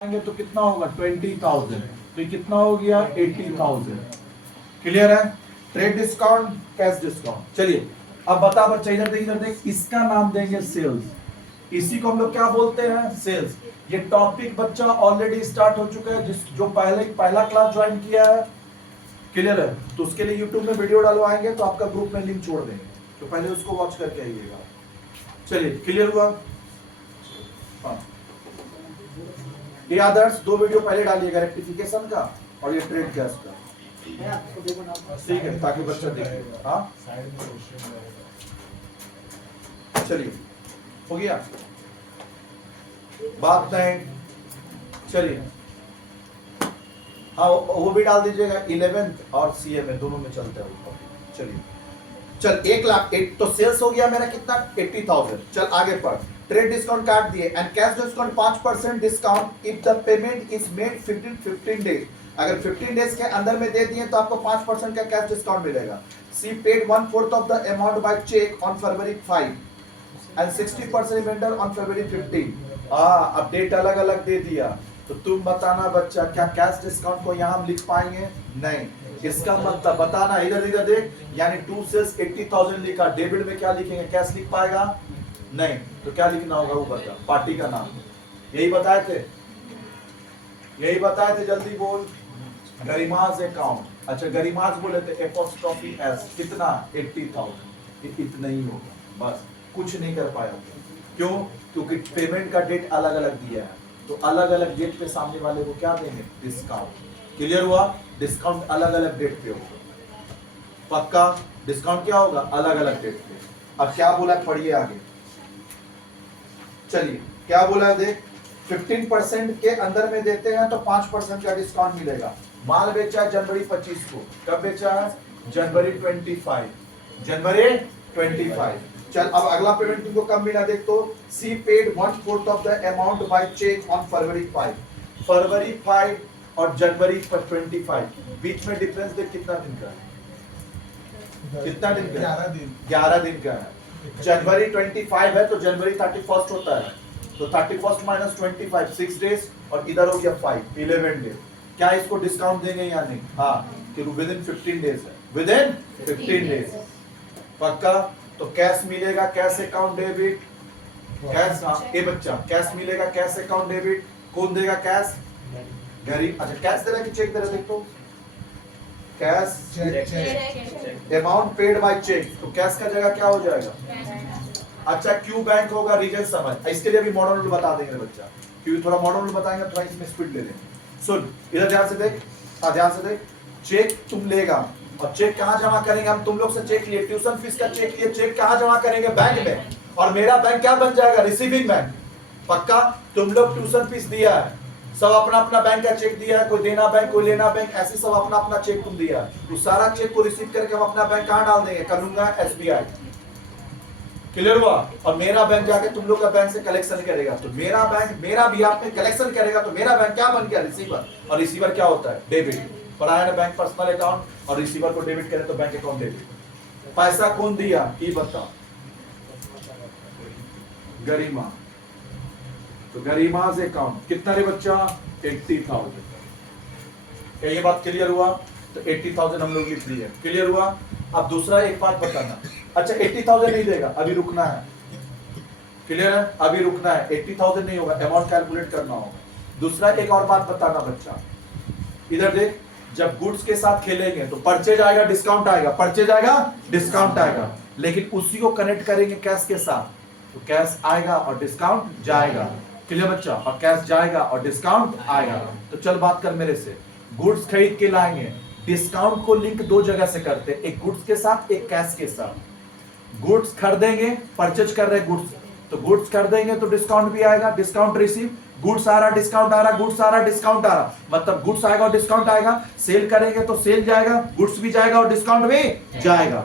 आएंगे तो कितना होगा 20,000। तो ये कितना हो गया 80,000। क्लियर है। Trade discount, cash discount. चलिए अब बता बच्चा, इधर देख, इसका नाम देंगे सेल्स। इसी को हम लोग क्या बोलते हैं, सेल्स। ये टॉपिक बच्चा ऑलरेडी स्टार्ट हो चुका है, जिस जो पहला क्लास ज्वाइन किया है, क्लियर है, तो उसके लिए यूट्यूब में वीडियो डलवाएंगे तो आपका ग्रुप में लिंक छोड़ देंगे, तो पहले उसको वॉच करके आइएगा। चलिए क्लियर हुआ। हाँ, ये आदर्श दो वीडियो पहले डालिएगा, रेक्टिफिकेशन का और ये ट्रेड कैश का, ठीक है, ताकि बच्चा देखे। हाँ चलिए हो गया, बात नहीं। चलिए हाँ वो भी डाल दीजिएगा, 11th और CMA दोनों में चलता है। चलिए चल 1,00,000 तो सेल्स हो गया मेरा कितना 80,000। चल आगे पढ़। ट्रेड डिस्काउंट काट दिए and cash discount 5% discount if the payment is made 15 days. अगर 15 डेज के अंदर में दे दिए तो आपको 5% का कैश डिस्काउंट मिलेगा। C paid 1/4 of the amount by cheque on February 5 and 60% remainder on February 15। अब डेट अलग अलग दे दिया, तो तुम बताना बच्चा, क्या कैश डिस्काउंट को यहाँ हम लिख पाएंगे? नहीं। इसका मतलब बताना, इधर देख, यानी 2 सेल्स 80,000 लिखा, डेबिट में क्या लिखेंगे, कैश लिख पाएगा? नहीं। तो क्या लिखना होगा वो बता, पार्टी का नाम। यही बताए थे, जल्दी बोल। गरिमाज अकाउंट। अच्छा गरिमाज बोले थे एपोस्ट्रोफी एस, कितना 80,000। इतना ही होगा बस, कुछ नहीं कर पाया। क्यों? क्योंकि पेमेंट का डेट अलग अलग दिया है, तो अलग अलग डेट पे सामने वाले को क्या देंगे, डिस्काउंट। क्लियर हुआ? डिस्काउंट अलग अलग डेट पे होगा, पक्का। डिस्काउंट क्या होगा, अलग अलग डेट पे। अब क्या बोला, पढ़िए आगे। चलिए क्या बोला देख, 15% के अंदर में देते हैं तो 5% का डिस्काउंट मिलेगा। माल बेचा है जनवरी 25 को, कब बेचा है, जनवरी 25। चल अब अगला पेमेंट तुमको कब मिला देख, तो C paid 1/4 of the amount by cheque on February 5 और जनवरी 25, बीच में डिफरेंस देख कितना दिन का है, कितना दिन का, 11 दिन का है। जनवरी 25 है तो जनवरी 31 होता है, तो 31 माइनस 25 6 डेज, और इधर हो गया 5 11 डेज। क्या इसको डिस्काउंट देंगे या नहीं? हाँ, कि विद इन 15 डेज है, विद इन 15 डेज पक्का। तो कैश मिलेगा, कैश अकाउंट डेबिट, कैश। हाँ ये बच्चा, कैश मिलेगा, कैश अकाउंट डेबिट। कौन देगा कैश? गरीब। अच्छा कैश दे रहा है कि चेक दे रहा है, देखो cash amount paid by cheque, तो कैश का जगह क्या हो जाएगा? अच्छा क्यू बैंक होगा, रीजन समझ, इसके लिए भी मॉडल रूल बता देंगे बच्चा, क्योंकि थोड़ा मॉडल रूल बताएंगे, थोड़ा इसमें स्पीड ले लेंगे। सुन इधर ध्यान से देख, हाँ ध्यान से देख। चेक तुम लेगा, और चेक कहाँ जमा करेंगे, हम तुम लोग से चेक लिए, ट्यूशन फीस का चेक लिए, चेक कहाँ जमा करेंगे, बैंक में। और मेरा बैंक क्या बन जाएगा, रिसीविंग बैंक, पक्का। तुम लोग ट्यूशन फीस दिया है, सब अपना अपना बैंक का चेक दिया है, कोई देना बैंक कोई लेना बैंक, ऐसे सब अपना अपना चेक तुम दिया है। उस सारा चेक को रिसीव करके हम अपना बैंक कहाँ डाल देंगे, करूंगा SBI। क्लियर हुआ? और मेरा बैंक जाके तुम लोग का बैंक से कलेक्शन करेगा, तो मेरा बैंक मेरा भी आप में कलेक्शन करेगा, तो मेरा बैंक क्या बन गया, रिसीवर। और रिसीवर क्या होता है, डेबिट। पढ़ाया ना बैंक पर्सनल अकाउंट, और रिसीवर को डेबिट करे तो बैंक अकाउंट डेबिट। पैसा कौन दिया ये बताओ, गरिमा। तो गरिमाज अकाउंट कितना रे बच्चा, 80,000। क्या ये बात क्लियर हुआ? तो 80,000 हम लोग लिख दिए, क्लियर हुआ। अब दूसरा एक बात बताना, अच्छा 80,000 नहीं देगा, अभी रुकना है, क्लियर है, अभी रुकना है, 80,000 नहीं होगा, अमाउंट कैलकुलेट करना होगा। दूसरा एक और बात बताना बच्चा, इधर देख, जब गुड्स के साथ खेलेंगे तो परचेज आएगा डिस्काउंट आएगा, परचेज आएगा डिस्काउंट आएगा, लेकिन उसी को कनेक्ट करेंगे कैश के साथ, तो कैश आएगा और डिस्काउंट जाएगा। क्लियर बच्चा? और कैश जाएगा और डिस्काउंट आएगा। तो चल बात कर मेरे से, गुड्स खरीद के लाएंगे, डिस्काउंट को लिंक दो जगह से करते हैं, एक गुड्स के साथ, एक कैश के साथ। गुड्स खरीदेंगे, परचेज कर रहे गुड्स, तो गुड्स खरीदेंगे तो डिस्काउंट भी आएगा, डिस्काउंट रिसीव, गुड्स आ रहा डिस्काउंट आ रहा, गुड्स आ रहा डिस्काउंट आ रहा, मतलब गुड्स आएगा और डिस्काउंट आएगा। सेल करेंगे तो सेल जाएगा, गुड्स भी जाएगा और डिस्काउंट भी जाएगा,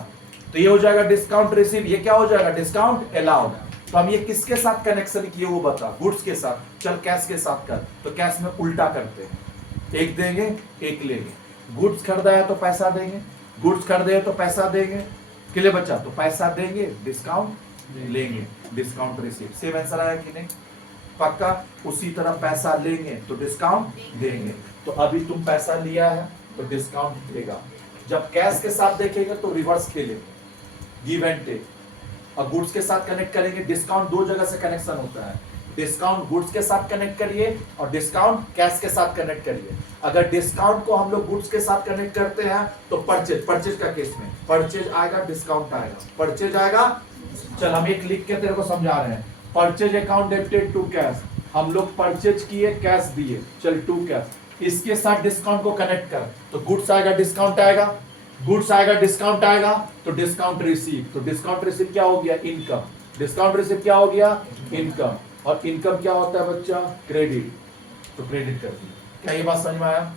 तो ये हो जाएगा डिस्काउंट रिसीव, ये क्या हो जाएगा, डिस्काउंट अलाउड। तो हम ये किसके साथ कनेक्शन किए वो बता, गुड्स के साथ। चल कैश के साथ कर, तो कैश में उल्टा करते हैं, एक देंगे एक लेंगे। गुड्स खरीदा है तो पैसा देंगे, गुड्स खरीदे तो पैसा देंगे, क्लियर बच्चा? तो पैसा देंगे, डिस्काउंट लेंगे, डिस्काउंट रिसीव। सेम आंसर आया कि नहीं? पक्का। उसी तरह पैसा लेंगे तो डिस्काउंट देंगे। तो अभी तुम पैसा लिया है तो डिस्काउंट देगा। जब कैश के साथ देखेंगे तो रिवर्स खेलेंगे, गिव एंड टेक। और गुड्स के साथ कनेक्ट करेंगे, डिस्काउंट दो जगह से कनेक्शन होता है। डिस्काउंट गुड्स के साथ कनेक्ट करिए और डिस्काउंट कैश के साथ कनेक्ट करिए। अगर डिस्काउंट को हम लोग गुड्स के साथ कनेक्ट करते हैं तो परचेज का केस में परचेज आएगा, डिस्काउंट आएगा, परचेज आएगा। चल हम एक लिख के तेरे को समझा रहे हैं। Purchase account debited to cash, हम लोग परचेज किए, कैश दिए, चल टू कैश। इसके साथ डिस्काउंट को कनेक्ट कर तो गुड्स आएगा, डिस्काउंट आएगा, गुड्स आएगा, डिस्काउंट आएगा, तो डिस्काउंट रिसीव। तो डिस्काउंट रिसीव क्या हो गया? इनकम। डिस्काउंट रिसीव क्या हो गया? इनकम। और इनकम क्या होता है बच्चा? क्रेडिट। तो क्रेडिट कर दिया। क्या ये बात समझ में आया?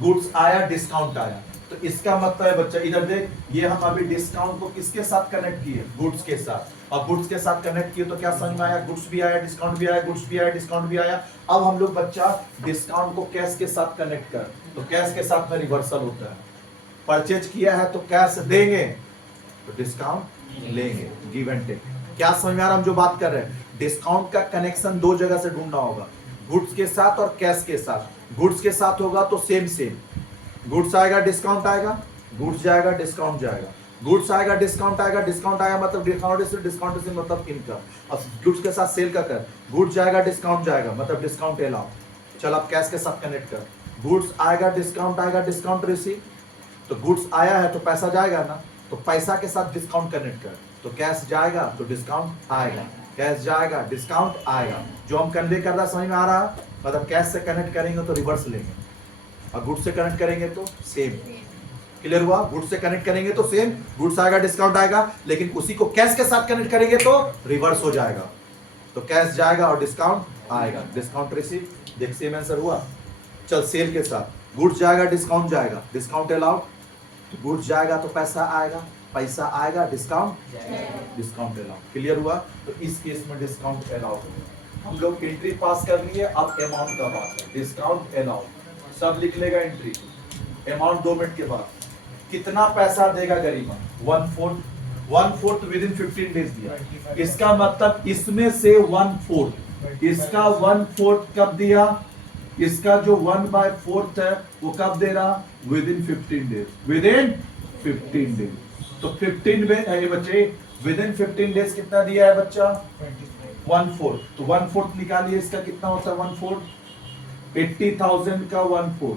गुड्स आया, डिस्काउंट आया, तो इसका मतलब है बच्चा इधर देख, ये हम अभी डिस्काउंट को किसके साथ कनेक्ट किए? गुड्स के साथ। और गुड्स के साथ कनेक्ट किए तो क्या समझ में आया? गुड्स भी आया, डिस्काउंट भी आया, गुड्स भी आया, डिस्काउंट भी आया। अब हम लोग बच्चा डिस्काउंट को कैश के साथ कनेक्ट कर, तो कैश के साथ में रिवर्सल होता है। परचेज किया है तो कैश देंगे तो डिस्काउंट लेंगे, गिव एंड टेक। क्या समझ में आ रहा हम जो बात कर रहे हैं? डिस्काउंट का कनेक्शन दो जगह से ढूंढना होगा, गुड्स के साथ और कैश के साथ। गुड्स के साथ होगा तो सेम सेम, गुड्स आएगा, डिस्काउंट आएगा, गुड्स जाएगा, डिस्काउंट जाएगा, गुड्स आएगा, डिस्काउंट आएगा, डिस्काउंट आएगा मतलब डिस्काउंट से, डिस्काउंट से मतलब इनकम। अब गुड्स के साथ सेल का कर, गुड्स जाएगा, डिस्काउंट जाएगा मतलब डिस्काउंट अलाउ। चल अब कैश के साथ कनेक्ट कर, गुड्स आएगा, डिस्काउंट आएगा, डिस्काउंट रिसीव। तो गुड्स आया है तो पैसा जाएगा ना, तो पैसा के साथ डिस्काउंट कनेक्ट कर, तो कैश जाएगा तो डिस्काउंट आएगा, कैश जाएगा, डिस्काउंट आएगा। जो हम कन्वे कर रहा समझ में आ रहा? मतलब कैश से कनेक्ट करेंगे तो रिवर्स लेंगे और गुड्स से कनेक्ट करेंगे तो सेम। क्लियर हुआ? गुड्स से कनेक्ट करेंगे तो सेम, गुड्स आएगा, डिस्काउंट आएगा, लेकिन उसी को कैश के साथ कनेक्ट करेंगे तो रिवर्स हो जाएगा। तो कैश जाएगा और डिस्काउंट आएगा, डिस्काउंट रिसीव। देख सेम आंसर हुआ। चल सेल के साथ गुड्स जाएगा, डिस्काउंट जाएगा, डिस्काउंट अलाउड। गुड्स जाएगा तो पैसा आएगा, पैसा आएगा, डिस्काउंट, डिस्काउंट अलाउड। क्लियर हुआ? तो इस केस में डिस्काउंट अलाउड होगा। हम लोग एंट्री पास कर लिए, अब अमाउंट का बात है। डिस्काउंट अलाउड सब लिख लेगा एंट्री, अमाउंट 2 मिनट के बाद। कितना पैसा देगा गरीबा? 1/4 विद इन 15 डेज दिया। इसका मतलब इसमें से 1/4, इसका 1/4 कब दिया? इसका जो 1/4 है वो कब दे रहा? With in 15 days, with in 15 days. तो 15 में ये बच्चे विद इन 15 डेज कितना दिया है बच्चा? 1/4। तो 1/4 निकालिए, इसका कितना होता है? 1/4 80,000 का 1/4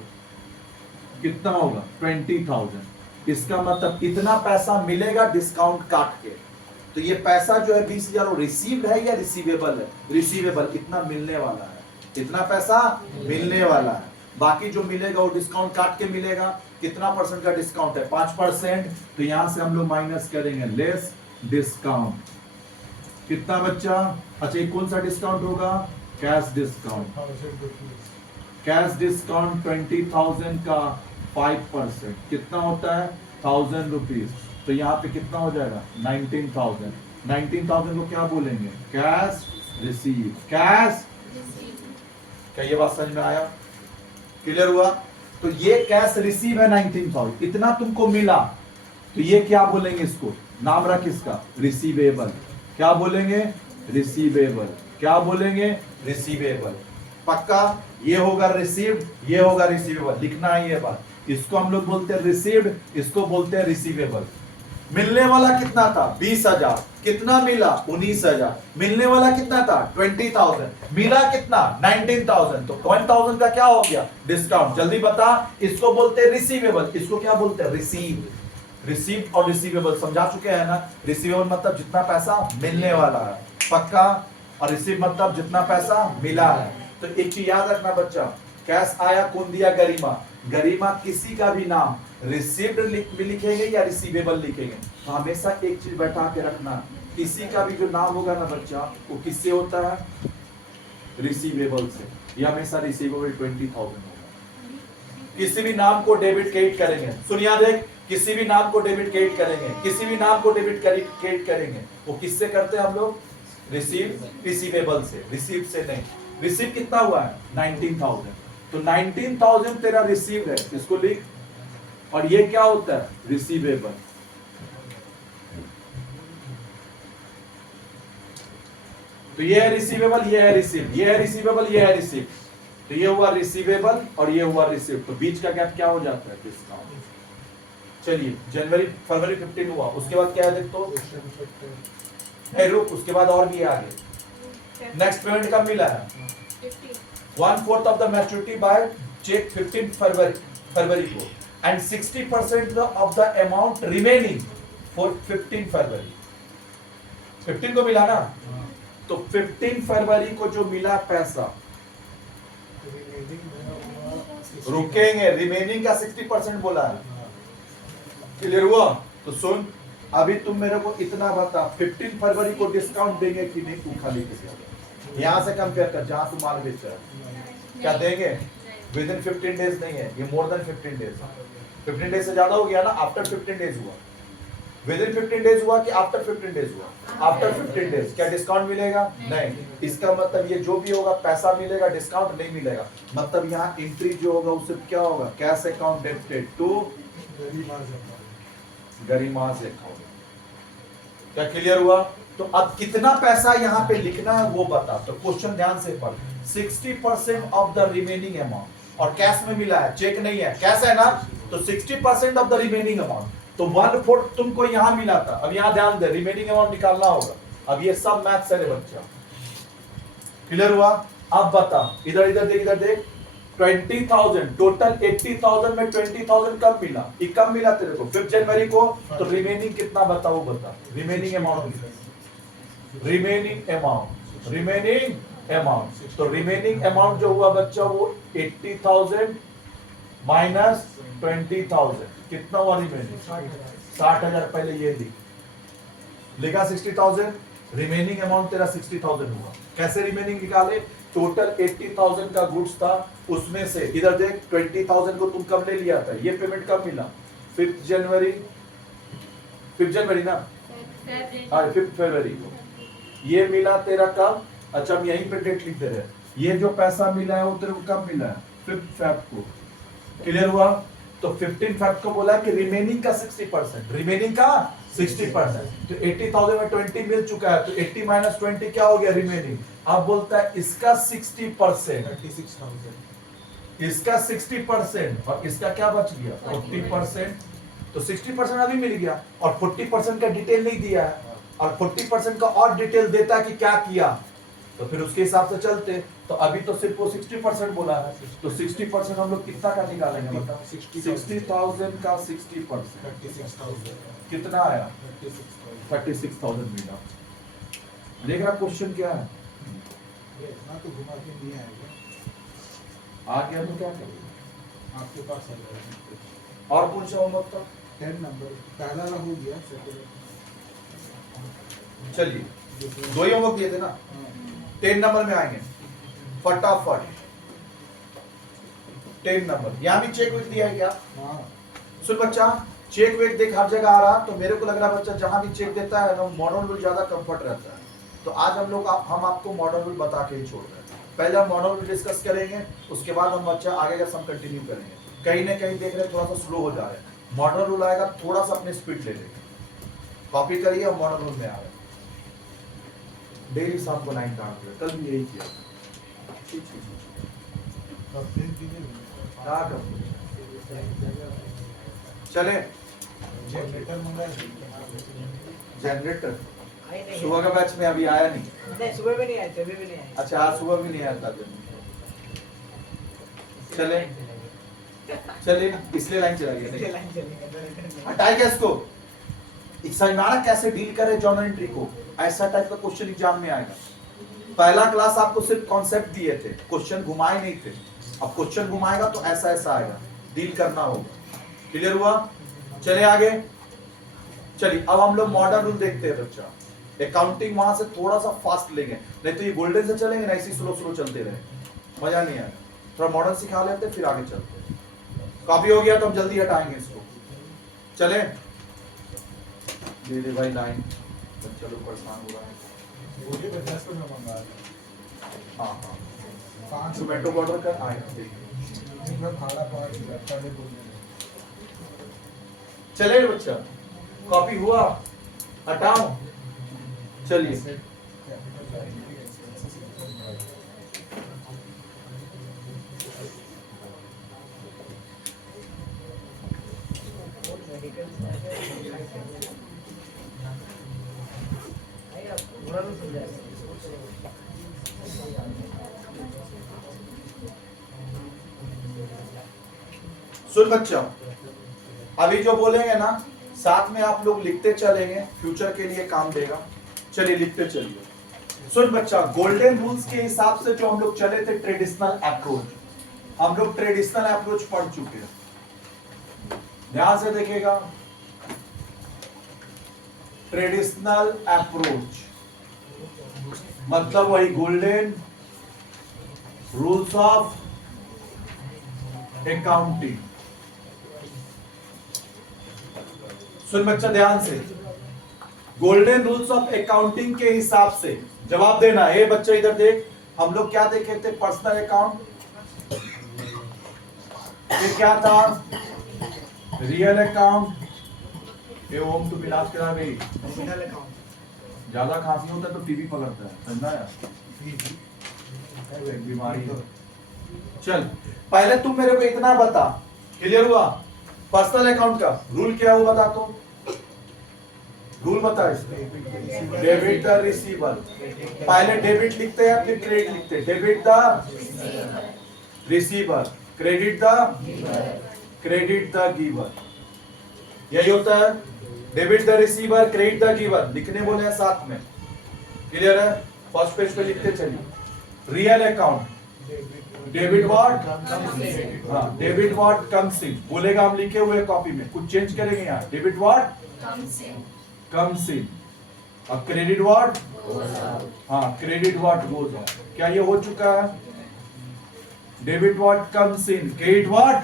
कितना होगा? 20,000। इसका मतलब इतना पैसा मिलेगा डिस्काउंट काट के। तो ये पैसा जो है 20,000 वो रिसीव्ड है या रिसीवेबल है? रिसीवेबल। इतना मिलने वाला है, इतना पैसा मिलने वाला है। बाकी जो मिलेगा वो डिस्काउंट काट के मिलेगा। कितना परसेंट का डिस्काउंट है? 5%। तो यहां से हम लोग माइनस करेंगे, लेस डिस्काउंट। कितना बच्चा? अच्छा ये कौन सा डिस्काउंट होगा? Cash discount. कैश डिस्काउंट 20,000 का 5% कितना होता है? 1,000 रुपीज। तो यहाँ पे कितना हो जाएगा? 19,000। 19,000 को क्या बोलेंगे? Cash receive, cash. क्या ये बात समझ में आया? क्लियर हुआ? तो ये कैश रिसीव है 19,000, इतना तुमको मिला, तो ये क्या बोलेंगे? इसको नाम रख इसका, रिसीवेबल। क्या बोलेंगे? रिसीवेबल। क्या बोलेंगे? रिसीवेबल। पक्का? ये होगा रिसीव्ड, ये होगा रिसीवेबल। लिखना है ये बात। इसको हम लोग बोलते हैं रिसीव्ड, इसको बोलते हैं रिसीवेबल। मिलने वाला कितना था? 20,000। कितना मिला? 19,000। मिलने वाला कितना था? 20,000। मिला कितना? 19,000। तो 1,000 का क्या हो गया? डिस्काउंट। जल्दी बता। इसको बोलते हैं रिसीवेबल, इसको क्या बोलते हैं? रिसीव। रिसीव और रिसीवेबल समझा चुके हैं ना? रिसीवेबल मतलब जितना पैसा मिलने वाला है, पक्का। और रिसीव मतलब जितना पैसा मिला है। तो एक चीज याद रखना बच्चा, कैश आया, कौन दिया? गरिमा। गरिमा किसी का भी नाम रिसीव्ड भी लिखेंगे या रिसीवेबल लिखेंगे, तो हमेशा एक चीज बैठा के रखना, किसी का भी जो नाम होगा ना बच्चा, वो किससे होता है? रिसीवेबल से। ये हमेशा रिसीवेबल 20,000 होगा। किसी भी नाम को डेबिट क्रेडिट करेंगे, सुनिया देख, किसी भी नाम को डेबिट क्रेडिट करेंगे, किसी भी नाम को डेबिट क्रेडिट करेंगे, वो किससे करते हैं हम लोग? रिसीवेबल से, रिसीव से नहीं। रिसीव कितना हुआ है? 19,000। तो 19,000 तेरा रिसीव है, इसको लिख। और ये क्या होता है? रिसीवेबल। तो ये है रिसीवेबल, ये है रिसीव, ये है रिसीवेबल, ये है रिसीव। तो ये हुआ रिसीवेबल और ये हुआ रिसीव, तो बीच का गैप क्या हो जाता है? डिस्काउंट। चलिए जनवरी फरवरी 15 हुआ, उसके बाद क्या है देख तो, रुक, उसके बाद और भी है आगे। नेक्स्ट पेमेंट कब मिला है? 1/4 of the maturity by cheque 15 फरवरी को and 60% of the amount remaining for 15 February. 15 को मिला ना, तो 15 फरवरी को जो मिला पैसा, रुकेंगे, रिमेनिंग का 60% बोला है, क्लियर हुआ? तो सुन, अभी तुम मेरे को इतना बता, 15 फरवरी को डिस्काउंट देंगे कि नहीं? तू खाली किसी यहां से कंपेयर कर जहां तू माल बेच रहा है, क्या देंगे? विद इन 15 डेज नहीं है, ये मोर देन 15 डेज। 15 डेज से ज्यादा हो गया ना, आफ्टर 15 डेज हुआ। विद इन 15 डेज हुआ कि आफ्टर 15 डेज हुआ? After 15 days. क्या डिस्काउंट मिलेगा? नहीं। इसका मतलब ये जो भी होगा पैसा मिलेगा, डिस्काउंट नहीं मिलेगा। मतलब यहाँ एंट्री जो होगा उससे क्या होगा? Cash account debited to Garima's account. क्या क्लियर हुआ? तो अब कितना पैसा यहाँ पे लिखना है वो बता। तो क्वेश्चन ध्यान से पढ़। 60% ऑफ द रिमेनिंग अमाउंट, और कैश में मिला है, चेक नहीं है, कैश है ना, तो 60% ऑफ द रिमेनिंग अमाउंट, तो 1/4 तुमको यहां मिला था। अब यहां ध्यान दे, रिमेनिंग अमाउंट निकालना होगा। अब ये सब मैथ्स है बच्चा, क्लियर हुआ? अब बता, इधर इधर देख, इधर देख, 20,000 टोटल 80,000 में 20,000 कब मिला? ये कब मिला तेरे को? 5 जनवरी को। तो रिमेनिंग कितना बता, वो बता। Remaining amount, remaining amount, remaining amount. तो रिमेनिंग अमाउंट जो हुआ बच्चा वो 80,000 माइनस 20,000, कितना हुआ रिमेनिंग? 60,000। पहले ये लिखा 60,000, रिमेनिंग अमाउंट तेरा 60,000 हुआ। कैसे रिमेनिंग निकाले? टोटल 80,000 का गुड्स था, उसमें से इधर देख 20,000 को तुम कब ले लिया था? ये पेमेंट कब मिला? 5 जनवरी, 5 जनवरी ना, हाँ 5 फरवरी को ये मिला तेरा कब? अच्छा हम यहीं पे डेट लिख दे रहे हैं। ये जो पैसा मिला है वो तेरे को कब मिला है? 5 फेब को। क्लियर हुआ? तो 15 फेब को बोला कि रिमेनिंग का 60%, रिमेनिंग का 60%। तो 80,000 में 20 मिल चुका है, तो 80 माइनस 20 क्या हो गया? रिमेनिंग। अब बोलता है इसका 60%, 36,000, इसका 60% और इसका क्या बच गया? 40%। तो 60% अभी मिल गया और 40% का डिटेल नहीं दिया है, और 40% का और डिटेल देता है कि क्या किया, तो फिर उसके हिसाब से चलते। तो अभी तो सिर्फ वो 60% बोला है, तो 60% हम लोग कितना का निकालेंगे बताओ? 60,000 का 60% कितना आया? 36,000 मिला। देख रहा क्वेश्चन क्या है? तो घुमा के नहीं आएगा, आ गया तो क्या करें? आपके पास आ जाएगा। और पूछा होमवर्क का 10 नंबर पहला वाला हो गया, चलिए दो ही होमवर्क दिए थे ना, 10 नंबर में आएंगे फटाफट। 10 नंबर यहाँ भी चेक वेट दिया है क्या? सुन बच्चा, चेक वेट देख हर जगह आ रहा, तो मेरे को लग रहा है बच्चा जहां भी चेक देता है ना मॉडर्न रूल ज्यादा कंफर्ट रहता है। तो आज हम आपको मॉडर्न रूल बता के ही छोड़ रहे हैं। पहले हम मॉडर्न रूल डिस्कस करेंगे, उसके बाद हम बच्चा आगे का सम कंटिन्यू करेंगे। कहीं ना कहीं देख रहे हैं थोड़ा सा स्लो हो जा रहे हैं, मॉडर्न रूल आएगा थोड़ा सा अपने स्पीड ले लेंगे। कॉपी करिए और मॉडर्न रूल में आ रहे हैं। डेली शाम को 9 काट रहे, कल भी यही किया। चले जनरेटर सुबह का बैच में अभी आया नहीं, सुबह में नहीं आए थे, अभी भी नहीं आए। अच्छा आज सुबह भी नहीं आया था। चले चले इसलिए लाइन चला गया। हटाए क्या इसको? समझाना कैसे डील करे जर्नल एंट्री को, ऐसा टाइप का क्वेश्चन एग्जाम में आएगा। पहला क्लास आपको सिर्फ कॉन्सेप्ट दिए थे, क्वेश्चन घुमाए नहीं थे। अब क्वेश्चन घुमाएगा तो ऐसा ऐसा आएगा, डील करना होगा। क्लियर हुआ? चले आगे। चलिए अब हम लोग मॉडर्न रूल देखते हैं बच्चा। अकाउंटिंग वहां से थोड़ा सा फास्ट लेंगे, नहीं तो ये गोल्डन से चलेंगे ना, ऐसे स्लो स्लो चलते रहे, मजा नहीं आएगा। थोड़ा मॉडर्न सिखा लेते फिर आगे चलते हैं। कॉपी हो गया तो हम जल्दी हटाएंगे इसको। चले दे दे भाई लाइन, बच्चा लोग परेशान हो रहा है। हाँ हाँ जोमेटो ऑर्डर कर आएगा। चले बच्चा, कॉपी हुआ? हटाओ। चलिए सुन बच्चा, अभी जो बोलेंगे ना साथ में आप लोग लिखते चलेंगे, फ्यूचर के लिए काम देगा। चलिए लिखते चलिए। सुन बच्चा, गोल्डन रूल्स के हिसाब से जो हम लोग चले थे ट्रेडिशनल अप्रोच, हम लोग ट्रेडिशनल अप्रोच पढ़ चुके हैं। ध्यान से देखिएगा, ट्रेडिशनल अप्रोच मतलब वही गोल्डन रूल्स ऑफ अकाउंटिंग। सुन बच्चा ध्यान से, गोल्डन रूल्स ऑफ अकाउंटिंग के हिसाब से जवाब देना। ए बच्चा इधर देख, हम लोग क्या देखे थे? पर्सनल अकाउंट, ये क्या था? Real account. ये ओम तो इलाज करा गई, नॉमिनल अकाउंट, ज्यादा खांसी होता है तो टीबी पकड़ता है, समझा यार? एक बीमारी है। चल पहले तुम मेरे को इतना बता, क्लियर हुआ? पर्सनल अकाउंट का रूल क्या हुआ बता तो, रूल बता इसका। डेबिट द रिसीवर, पहले डेबिट लिखते हैं फिर क्रेडिट लिखते हैं। Debit the receiver, credit the giver, यही होता है। Debit the receiver, credit the giver लिखने बोले हैं साथ में, क्लियर है? फर्स्ट पेज पे लिखते चलिए। रियल अकाउंट, डेबिट व्हाट, हाँ डेबिट व्हाट कम्स इन, बोलेगा हम लिखे हुए कॉपी में, कुछ चेंज करेंगे यहाँ। डेबिट व्हाट कम्स इन, अब क्रेडिट व्हाट, हाँ क्रेडिट व्हाट गोज ऑन। क्या ये हो चुका है? Debit what comes in, credit what,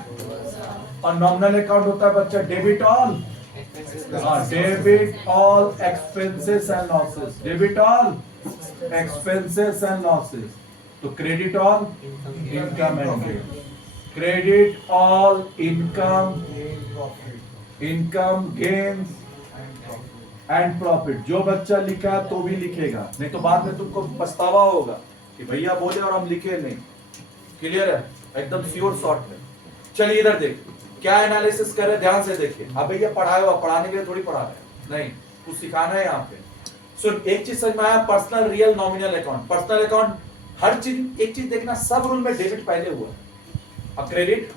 और नॉमिनल अकाउंट होता है बच्चा debit all, debit all expenses and losses, debit all expenses and losses. तो credit all income and gain, credit all income gains and profit. जो बच्चा लिखा तो भी लिखेगा, नहीं तो बाद में तुमको पछतावा होगा कि भैया बोले और हम लिखे नहीं। क्लियर है? एकदम श्योर शॉर्ट में। चलिए इधर देख, क्या एनालिसिस करे, ध्यान से देखिए। अब भैया पढ़ाए हो, पढ़ाने के लिए थोड़ी पढ़ा रहे, नहीं कुछ सिखाना है यहाँ पे। सुन, एक चीज समझ में आया, personal real nominal account. Personal account हर चीज, एक चीज देखना, सब रूल में डेबिट पहले हुआ, अब क्रेडिट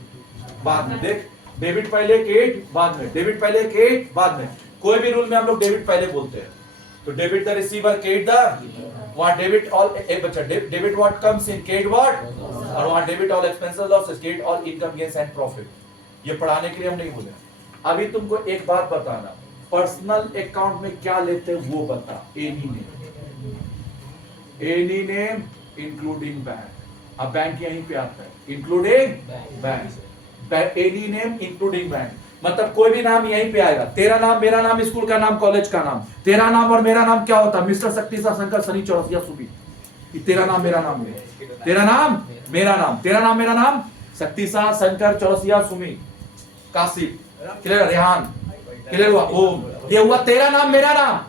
बाद में। देख, डेबिट पहले, क्रेडिट बाद में, डेबिट पहले, क्रेडिट बाद में। कोई भी रूल में हम लोग डेबिट पहले बोलते हैं। तो debit the receiver, credit the, वहां डेबिट ऑल, एक बच्चा debit what comes in, credit what, और वहां debit all expenses losses, credit all income gains and profit. ये पढ़ाने के लिए हम नहीं बोले। अभी तुमको एक बात बताना, पर्सनल अकाउंट में क्या लेते हैं वो बता। Any name including bank. अब बैंक यहीं पे आता है, including bank, any name including bank, मतलब कोई भी नाम यहीं पे आएगा। तेरा नाम, मेरा नाम, स्कूल का नाम, कॉलेज का नाम। तेरा नाम और मेरा नाम क्या होता है? मिस्टर शक्तिसा शंकर सनी चौरसिया सुबी। तेरा नाम मेरा नाम है, तेरा नाम मेरा नाम, तेरा नाम मेरा नाम, शक्तिसा शंकर चौरसिया सुमी कासिफ, क्लियर? रेहान, क्लियर हुआ? ओम, ये हुआ तेरा नाम मेरा नाम।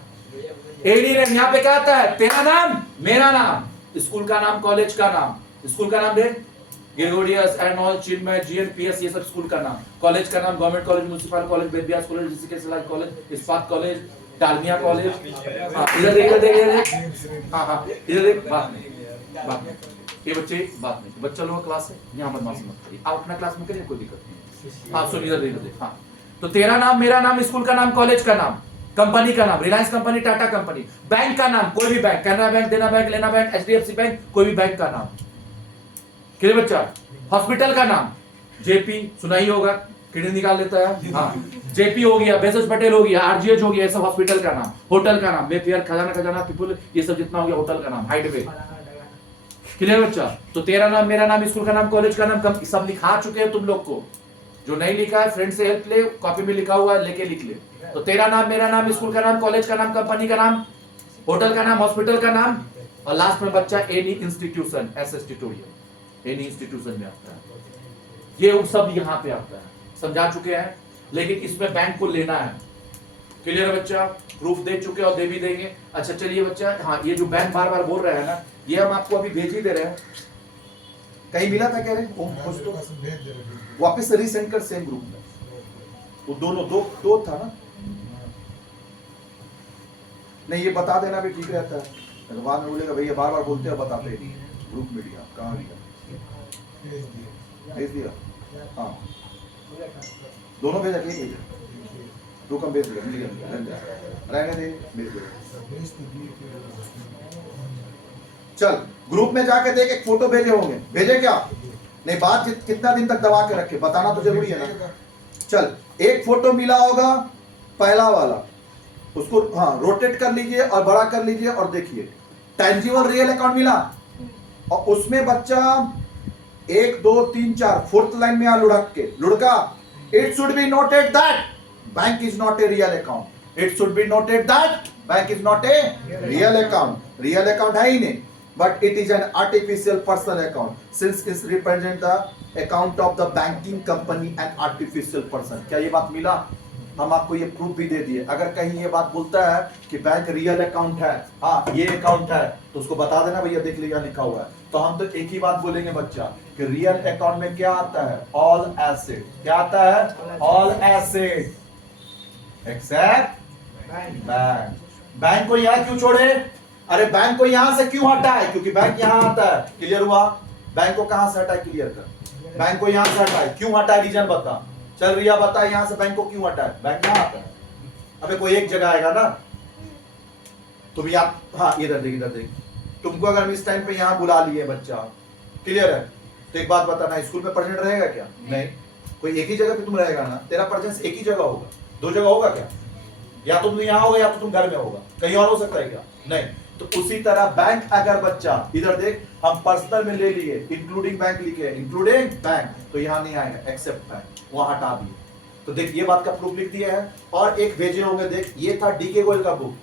एनी नेम यहाँ पे क्या आता है? तेरा नाम मेरा नाम, स्कूल का नाम, कॉलेज का नाम, स्कूल का नाम दे ग्रेगोरियस, एर्नोल, चिन्मय, जीएनपीएस, ये सब स्कूल का नाम। कॉलेज का नाम government college, municipal college, Vedvyas college, Rishikesh college, Ispat college, Dalmia college. हाँ इधर देख, इधर देख, हाँ हाँ इधर देख। बात नहीं, ये बच्चे बात नहीं, बच्चा लोगों का क्लास है, यहाँ बदमाशी मत करिए, आप अपना क्लास में करिए, कोई दिक्कत नहीं। हाँ सुन, इधर देख, हाँ तो तेरा नाम, मेरा नाम, स्कूल का नाम, कॉलेज का नाम, कंपनी का नाम, Reliance company, Tata company, bank का नाम, कोई भी बैंक, कैनरा बैंक, देना बैंक, लेना बैंक, एचडीएफसी बैंक, कोई भी बैंक का नाम। क्लियर बच्चा? हॉस्पिटल का नाम, जेपी सुना ही होगा, किडनी निकाल लेता है, हाँ जेपी हो गया, बेसस पटेल हो गया, आरजीएच हो गया, ये सब हॉस्पिटल का नाम। होटल का नाम, मेफेयर, खजाना पीपुल, ये सब जितना हो गया होटल का नाम, हाइडवे। क्लियर बच्चा? तो तेरा नाम, मेरा नाम, स्कूल का नाम, कॉलेज का नाम, सब लिखा चुके हैं तुम लोग को। जो नहीं लिखा है फ्रेंड से हेल्प ले, कॉपी में लिखा हुआ है लेके लिख ले। तो तेरा नाम, मेरा नाम, स्कूल का नाम, कॉलेज का नाम, कंपनी का नाम, होटल का नाम, हॉस्पिटल का नाम, और लास्ट में बच्चा any institution, SS tutorial, any institution में आता है। ये सब यहाँ पे आता है, समझा चुके हैं। लेकिन इसमें बैंक को लेना है। क्लियर है बच्चा? प्रूफ दे चुके और दे भी देंगे। अच्छा चलिए बच्चा, हाँ ये जो बैंक बार बार बोल रहे हैं ना, ये हम आपको अभी भेज ही दे रहे हैं। कहीं मिला था कह रहे कुछ तो वापस से रीसेंड कर सेम ग्रुप में। वो दोनों दो था ना, नहीं ये बता देना भी ठीक रहता है, तो बाद में बोलेगा भैया बार बार बोलते हैं बताते नहीं। ग्रुप मीडिया कहाँ लिया? भेज दिया, हाँ दोनों भेजा, एक भेजा, दो कम भेज दिया, मिल गया, रहने दे, भेज दिया। बेस तो दिए थे। चल ग्रुप में जाके देख, एक फोटो भेजे होंगे, भेजे क्या? नहीं, बात कितना दिन तक दबा के रखे, बताना तो जरूरी है ना। चल एक फोटो मिला होगा, पहला वाला, उसको हाँ रोटेट कर लीजिए और बड़ा कर लीजिए और देखिए, टेंजिबल रियल अकाउंट मिला और उसमें बच्चा 1 2 3 4 फोर्थ लाइन में आ लुढ़क के, लुढ़का, it should be noted that bank is not a real account, it should be noted that bank is not a real account, real account है ही नहीं, but it is an artificial personal account since it represent the account of the banking company and artificial person। क्या ये बात मिला? हम आपको ये प्रूफ भी दे दिए। अगर कहीं ये बात बोलता है कि बैंक रियल अकाउंट है, हाँ ये अकाउंट है, तो उसको बता देना भैया, देख लीजिए लिखा हुआ है। तो हम तो एक ही बात बोलेंगे बच्चा कि रियल अकाउंट में क्या आता है? All asset. क्या आता है? All asset except bank. Bank को यहाँ क्यों छोड़े? अरे बैंक को यहां से क्यों हटा है? क्योंकि बैंक यहां आता है। क्लियर हुआ? बैंक को कहां से हटा है? क्लियर कर। बैंक को यहां से हटा है, क्यों हटा है? रीजन बता। चल रिया बता, यहां से बैंक को क्यों हटा है? बैंक यहां आता है, अबे कोई एक जगह आएगा ना। तुम याद, हाँ इधर देख, इधर देख, तुमको अगर इस टाइम पे यहां बुला लिए बच्चा, क्लियर है, तो एक बात बताना, स्कूल में प्रेजेंट रहेगा क्या? नहीं, कोई एक ही जगह पे तुम रहेगा ना, तेरा प्रेजेंस एक ही जगह होगा, दो जगह होगा क्या? या तुम यहां होगा या तो तुम घर में होगा, कहीं और हो सकता है क्या? नहीं। तो उसी तरह बैंक, अगर बच्चा इधर देख, हम पर्सनल में ले लिए, इंक्लूडिंग बैंक लिखे, इंक्लूडिंग बैंक, तो यहां नहीं आएगा, एक्सेप्ट बैंक, वहां हटा दिए। तो देख ये बात का प्रूफ लिख दिया है। और एक भेजे होंगे, देख ये था डीके गोयल का बुक,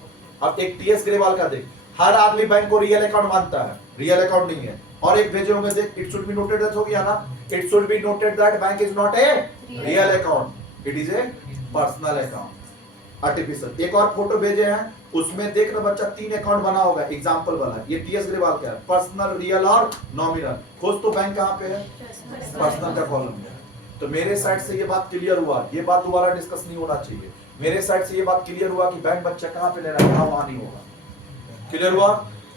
अब एक टीएस ग्रेवाल का देख, हर आदमी बैंक को रियल अकाउंट मानता है, रियल अकाउंट नहीं है। और एक भेजे होंगे, देख it should be noted that, हो गया ना, it should be noted that bank is not a real account, it is a personal account, artificial. एक और फोटो भेजे हैं, उसमें देख ना बच्चा 3 अकाउंट बना होगा, एग्जांपल वाला, ये टीएस ग्रेवाल का है, पर्सनल, रियल और नॉमिनल। खोज तो बैंक कहां पे है? पर्सनल का कॉलम में। तो मेरे साइड से ये बात क्लियर हुआ, ये बात दोबारा डिस्कस नहीं होना चाहिए। मेरे साइड से ये बात क्लियर हुआ कि बैंक बच्चा कहां पे ले रहा है, वहां नहीं होगा। क्लियर हुआ?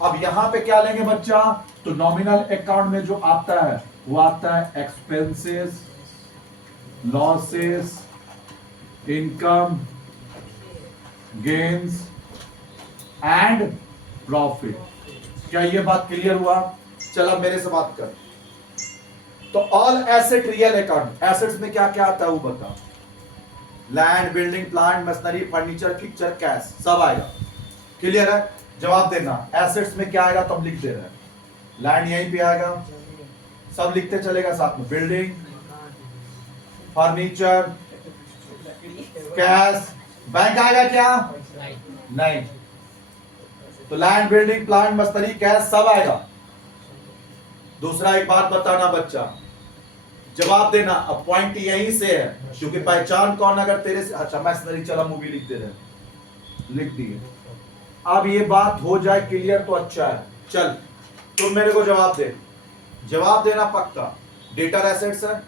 अब यहां पे क्या लेंगे बच्चा? तो नॉमिनल अकाउंट में जो आता है वो आता है expenses, losses, income, gains and profit. क्या ये बात क्लियर हुआ? चल अब मेरे से बात कर। तो all asset real account, assets में क्या क्या आता है वो बता। Land, building, plant, machinery, furniture, picture, cash, सब आएगा। क्लियर है? जवाब देना। एसेट्स में क्या आएगा तो हम लिख दे रहे हैं, लैंड यहीं पे आएगा, सब लिखते चलेगा साथ में, बिल्डिंग, फर्नीचर, कैश। बैंक आएगा क्या? नहीं। तो land, building, plant, machinery, cash सब आएगा। दूसरा एक बात बताना बच्चा, जवाब देना। अब पॉइंट यहीं से है, क्योंकि पहचान कौन अगर तेरे से, अच्छा मशीनरी, चला मूवी लिख दे रहे हैं, लिख दिए। अब ये बात हो जाए क्लियर तो अच्छा है। चल तुम मेरे को जवाब दे, जवाब देना पक्का। डेटर एसेट्स है,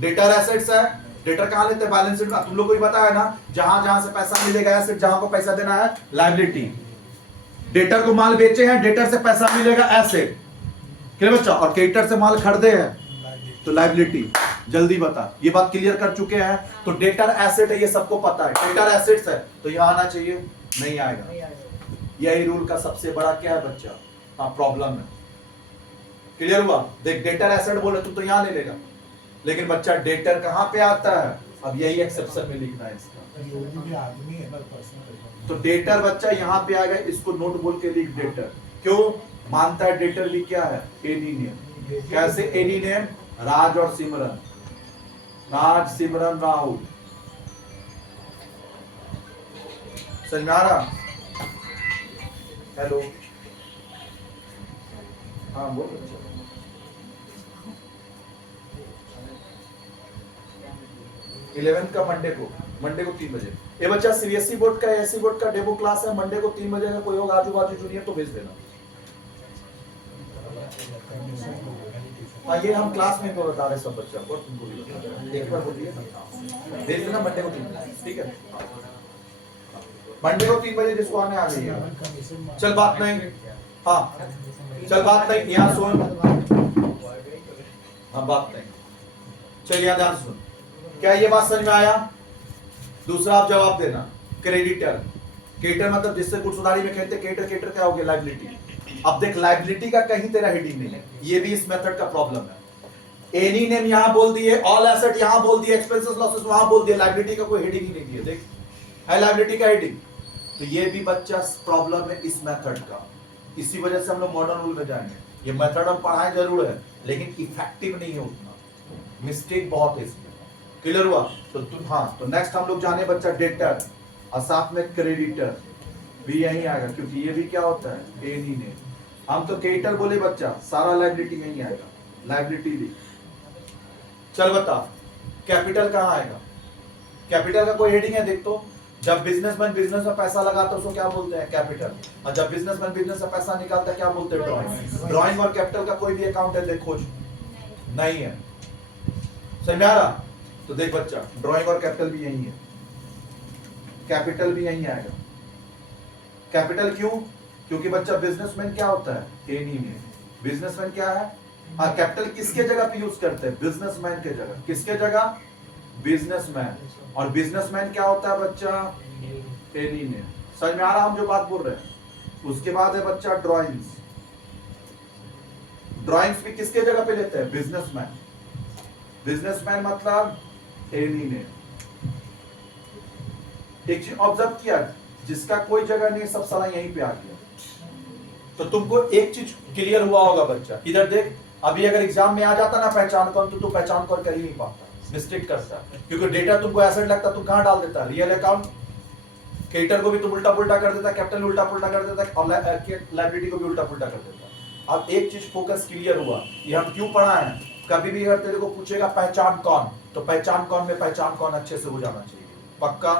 डेटर एसेट्स है, डेटर कहां लेते हैं? बैलेंस शीट में। तुम लोग को भी पता है ना, जहां जहां से पैसा मिलेगा एसेट, जहां को पैसा देना है लायबिलिटी। डेटर को माल बेचे हैं, डेटर से पैसा मिलेगा एसेट, क्या बच्चा? और क्रेडिटर से माल खरीदे हैं तो लायबिलिटी। जल्दी बता, ये बात क्लियर कर चुके हैं। तो डेटर एसेट है, ये सबको पता है, डेटर एसेट्स है, तो यहां आना चाहिए, नहीं आएगा। यही रूल का सबसे बड़ा क्या है बच्चा? हाँ प्रॉब्लम है। क्लियर हुआ? देख डेटर एसेट बोले तू तो यहां ले लेगा, लेकिन बच्चा डेटर कहां पे आता है? अब यही एक्सेप्शन में लिखना है इसका। आदमी है ना पर्सनल। तो डेटर बच्चा यहां पे आएगा, इसको नोट बोल के लिख डेटर। क्यों मानता है डेटर भी क्या है? Any name. कैसे एनी नेम? राज और सिमरन, राज, सिमरन, राहुल। समझ में आ रहा? हेलो, हाँ बोल। 11th का मंडे को 3 बजे। ये बच्चा सीबीएसई बोर्ड का, एससी बोर्ड का डेमो क्लास है, मंडे को 3 बजे का कोई होगा आजू बाजू जूनियर तो भेज देना। हाँ ये हम क्लास में तो बता रहे सब बच्चा को, तुमको भी बता रहे, एक बार बोलिए भेज देना मंडे को 3 बजे, ठीक है? मंडे को 3 बजे जिसको आने आ जाइए। चल बात नहीं, हाँ चल बात नहीं, यहाँ सुन, हाँ बात नहीं, चल यहाँ ध्यान सुन। क्या ये बात समझ में आया? दूसरा आप जवाब देना, क्रेडिटर। क्रेडिटर मतलब जिससे गुड्स उधारी में खरीदते, क्रेडिटर क्या हो गया? लायबिलिटी। अब देख लायबिलिटी का कहीं तेरा हेडिंग नहीं है, ये भी इस मेथड का प्रॉब्लम है। एनी नेम यहां बोल दिए, ऑल एसेट यहां बोल दिए, एक्सपेंसेस लॉसेस वहां बोल दिए, लायबिलिटी का कोई हेडिंग ही नहीं दिया। देख है लायबिलिटी का हेडिंग, तो ये भी बच्चा प्रॉब्लम है इस मेथड का। इसी वजह से हम लोग मॉडर्न रूल में जाएंगे। ये मेथड हम पढ़ाए जरूर है लेकिन इफेक्टिव नहीं है उतना, मिस्टेक बहुत है इसमें। क्लियर हुआ? तो तुम हाँ, तो नेक्स्ट हम लोग जाने बच्चा डेटर और साथ में क्रेडिटर भी यही आएगा, क्योंकि ये भी क्या होता है? Any name. हम तो क्रेडिटर बोले बच्चा, सारा लायबिलिटी यही आएगा, लायबिलिटी भी। चल बता, कैपिटल कहाँ आएगा? कैपिटल का कोई हेडिंग है? देख तो, जब बिजनेसमैन बिजनेस में पैसा लगाता है उसको क्या बोलते हैं? कैपिटल। और जब बिजनेसमैन बिजनेस से पैसा निकालता है क्या बोलते हैं? ड्राइंग। ड्राइंग और कैपिटल का कोई भी अकाउंट है? देख खोज, नहीं है। समझ में आ रहा? तो देख बच्चा, ड्राइंग और कैपिटल भी यही है, कैपिटल भी यही आएगा। कैपिटल क्यों? क्योंकि बच्चा बिजनेसमैन क्या होता है? Any name. बिजनेसमैन क्या है? हाँ, कैपिटल किसके जगह पे यूज करते हैं? बिजनेसमैन के जगह। किसके जगह? बिजनेसमैन। और बिजनेसमैन क्या होता है बच्चा? Any name. समझ में आ रहा हम जो बात बोल रहे हैं? उसके बाद है बच्चा ड्राइंग्स। ड्राइंग्स भी किसके जगह पे लेते हैं? बिजनेसमैन। बिजनेसमैन मतलब एनी नेम। एक चीज ऑब्जर्व किया, जिसका कोई जगह नहीं, सब साला यहीं पे आ गया। तो तुमको एक चीज क्लियर हुआ होगा बच्चा, इधर देख, अभी अगर एग्जाम में आ जाता ना पहचान कौन, तो तू पहचान कौन कर ही नहीं पाता, मिस्टेक करता, क्योंकि डेटा तुमको एसेट लगता, तू कहां डाल देता? Real account. क्रेडिटर को भी तुम उल्टा पुल्टा कर देता, कैपिटल उल्टा पुल्टा कर देता, और लायबिलिटी को भी उल्टा पुल्टा कर देता। अब एक चीज फोकस क्लियर हुआ, ये हम क्यों पढ़ा है? कभी भी अगर तेरे को पूछेगा पहचान कौन, तो पहचान कौन में पहचान कौन अच्छे से हो जाना चाहिए, पक्का।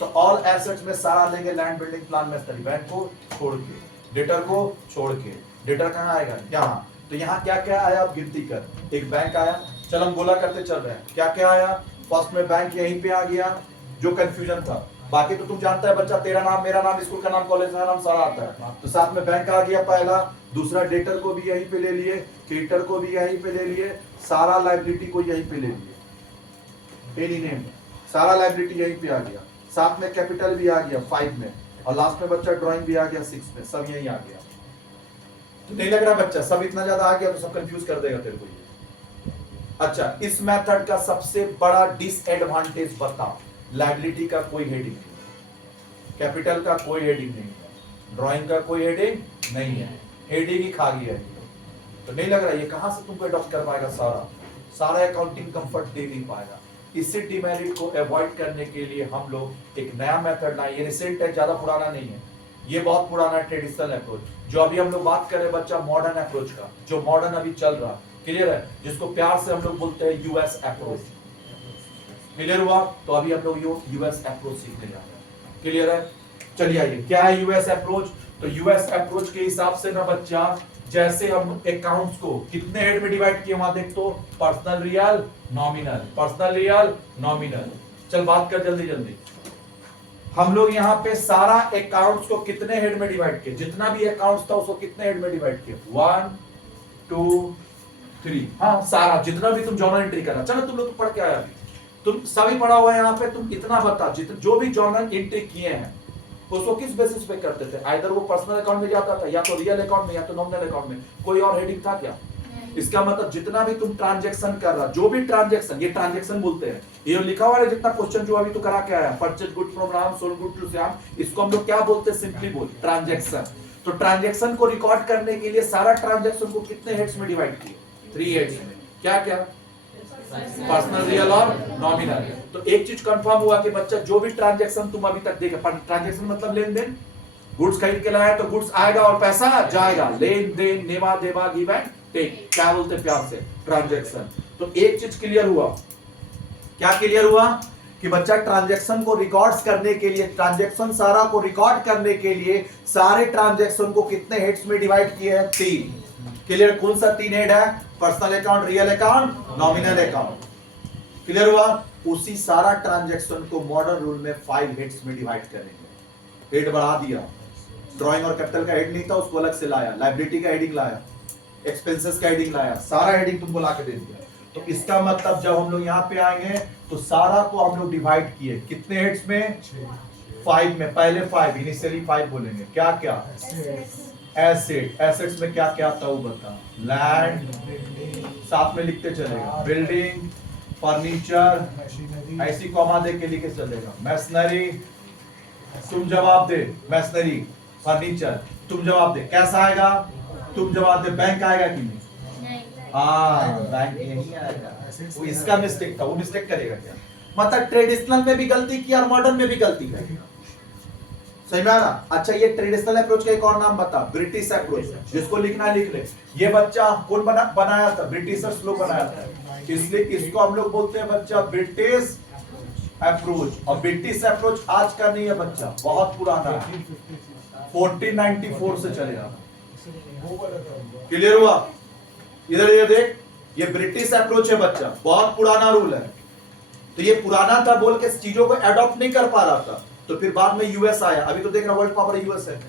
तो ऑल एसेट्स में सारा लेंगे, लैंड बिल्डिंग प्लान में, बैंक को छोड़ के, डेटर को छोड़ के। डेटर कहाँ आएगा? यहाँ। तो यहाँ क्या क्या आया आप गिनती कर। एक बैंक आया, चल हम बोला करते चल रहे हैं, क्या क्या आया? फर्स्ट में बैंक यहीं पे आ गया, जो कंफ्यूजन था। बाकी तो तुम जानता है बच्चा, तेरा नाम, मेरा नाम, स्कूल का नाम, कॉलेज का नाम सारा आता है। तो साथ में बैंक आ गया पहला, दूसरा डेटर को भी यहीं पे ले लिए, क्रेडिटर को भी यहीं पे ले लिए, सारा लायबिलिटी को यहीं पे ले लिए, एनी नेम, सारा लायबिलिटी यहीं पे आ गया। साथ में कैपिटल भी आ गया 5 में, और लास्ट में बच्चा ड्राइंग भी आ गया 6 में, सब यहीं आ गया। तो नहीं लग रहा बच्चा सब इतना ज्यादा आ गया तो सब कंफ्यूज कर देगा तेरे को ये। अच्छा, इस मेथड का सबसे बड़ा डिसएडवांटेज बता, लायबिलिटी का कोई हेडिंग नहीं, कैपिटल का कोई हेडिंग नहीं है, ड्राइंग का कोई हेडिंग नहीं है, हेडिंग ही खा गया है। तो नहीं लग रहा ये कहां से तुमको अडॉप्ट कर पाएगा? सारा अकाउंटिंग कंफर्ट दे नहीं पाएगा। इसी डिमेरिट को अवॉइड करने के लिए हम लोग एक नया मेथड लाए, ये रिसेंट है, ज्यादा पुराना नहीं है, ये बहुत पुराना ट्रेडिशनल अप्रोच, जो अभी हम लोग बात कर रहे हैं बच्चा मॉडर्न अप्रोच का, जो मॉडर्न अभी चल रहा, क्लियर है, जिसको प्यार से हम लोग बोलते हैं यूएस अप्रोच। क्लियर हुआ? तो अभी हम लोग यूएस अप्रोच सीखने जा रहे हैं, क्लियर है? चलिए आइए, क्या है यूएस अप्रोच? तो यूएस अप्रोच के हिसाब से ना बच्चा, जैसे हम अकाउंट्स को कितने हेड में डिवाइड किए, वहां देख तो personal real nominal, personal real nominal. चल बात कर जल्दी जल्दी। हम लोग यहाँ पे सारा अकाउंट्स को कितने हेड में डिवाइड किए, जितना भी अकाउंट्स था उसको कितने हेड में डिवाइड किए? 1 2 3, हाँ सारा, जितना भी तुम जर्नल एंट्री करना। चलो तुम लोग तो पढ़ के आया, तुम सभी पढ़ा हुआ है यहाँ पे, तुम इतना बता, जितने जो भी जर्नल एंट्री किए हैं उसको किस बेसिस पे करते थे? आइदर वो पर्सनल अकाउंट में जाता था, या तो रियल अकाउंट में, या तो नॉमिनल अकाउंट में, कोई और हेडिंग था क्या? इसका मतलब जितना भी तुम ट्रांजैक्शन कर रहा, जो भी ट्रांजैक्शन, ये ट्रांजैक्शन बोलते हैं, ये लिखा हुआ है जितना क्वेश्चन जो अभी तो करा के आया, purchase good from Ram, sold good to Shyam, इसको हम लोग क्या बोलते हैं? सिंपली बोल ट्रांजैक्शन। तो ट्रांजैक्शन को रिकॉर्ड करने के लिए सारा ट्रांजैक्शन को कितने हेड्स में डिवाइड किए? 3 हेड्स में। क्या क्या? पर्सनल, रियल और नॉमिनल। तो एक चीज कंफर्म हुआ कि बच्चा जो भी ट्रांजैक्शन तुम अभी तक देखा, ट्रांजैक्शन मतलब लेन देन, गुड्स खरीद के लाया तो गुड्स आएगा और पैसा जाएगा, लेन देन, नेवा देवा, गिव एंड टेक, क्या बोलते हैं प्यार से? ट्रांजैक्शन। तो एक चीज क्लियर हुआ, क्या क्लियर हुआ? कि बच्चा ट्रांजैक्शन को रिकॉर्ड्स करने के लिए, ट्रांजैक्शन सारा को रिकॉर्ड करने के लिए सारे ट्रांजैक्शन को कितने हेड्स में डिवाइड किए हैं? 3। क्लियर? कौन सा 3 हेड है? Personal account, real account, nominal account. Clear हुआ? उसी सारा ट्रांजैक्शन को मॉडर्न रूल में 5 हेड्स में डिवाइड करेंगे। हेड बढ़ा दिया, ड्राइंग और कैपिटल का हेड नहीं था उसको अलग से लाया, लायबिलिटी का हेडिंग लाया, एक्सपेंसेस का हेडिंग लाया, सारा हेडिंग तुमको ला के दे दिया। तो इसका मतलब जब हम लोग यहाँ पे आएंगे तो सारा को हम लोग डिवाइड किए कितने हेड्स में, 5 में। पहले 5 इनिशियली 5 बोलेंगे। क्या क्या? एसेट। एसेट्स में क्या क्या था वो बता। लैंड, साथ में लिखते चलेगा, बिल्डिंग, फर्नीचर, ऐसी कॉमा दे के लिखे चलेगा, मैशनरी। तुम जवाब दे मैशनरी, फर्नीचर। तुम जवाब दे कैसा आएगा? तुम जवाब दे बैंक आएगा कि नहीं? हाँ, बैंक नहीं आएगा। वो इसका मिस्टेक था, वो मिस्टेक करेगा क्या? मतलब ट्रेडिशनल में भी गलती की और मॉडर्न में भी गलती की। सही में आ रहा? अच्छा, ये ट्रेडिशनल अप्रोच का एक और नाम बता, ब्रिटिश अप्रोच। जिसको लिखना है लिख ले। ये बच्चा कौन बनाया था? ब्रिटिशर्स लोग बनाया था, इसलिए इसको हम लोग बोलते हैं बच्चा ब्रिटिश अप्रोच। और ब्रिटिश अप्रोच आज का नहीं है बच्चा, बहुत पुराना है, 1494 से चलेगा। क्लियर हुआ? इधर ये देख, ये ब्रिटिश अप्रोच है बच्चा, बहुत पुराना रूल है। तो ये पुराना था बोल के चीजों को एडॉप्ट नहीं कर पा रहा था, तो फिर बाद में यूएस आया। अभी तो देख रहा वर्ल्ड पावर यूएस है।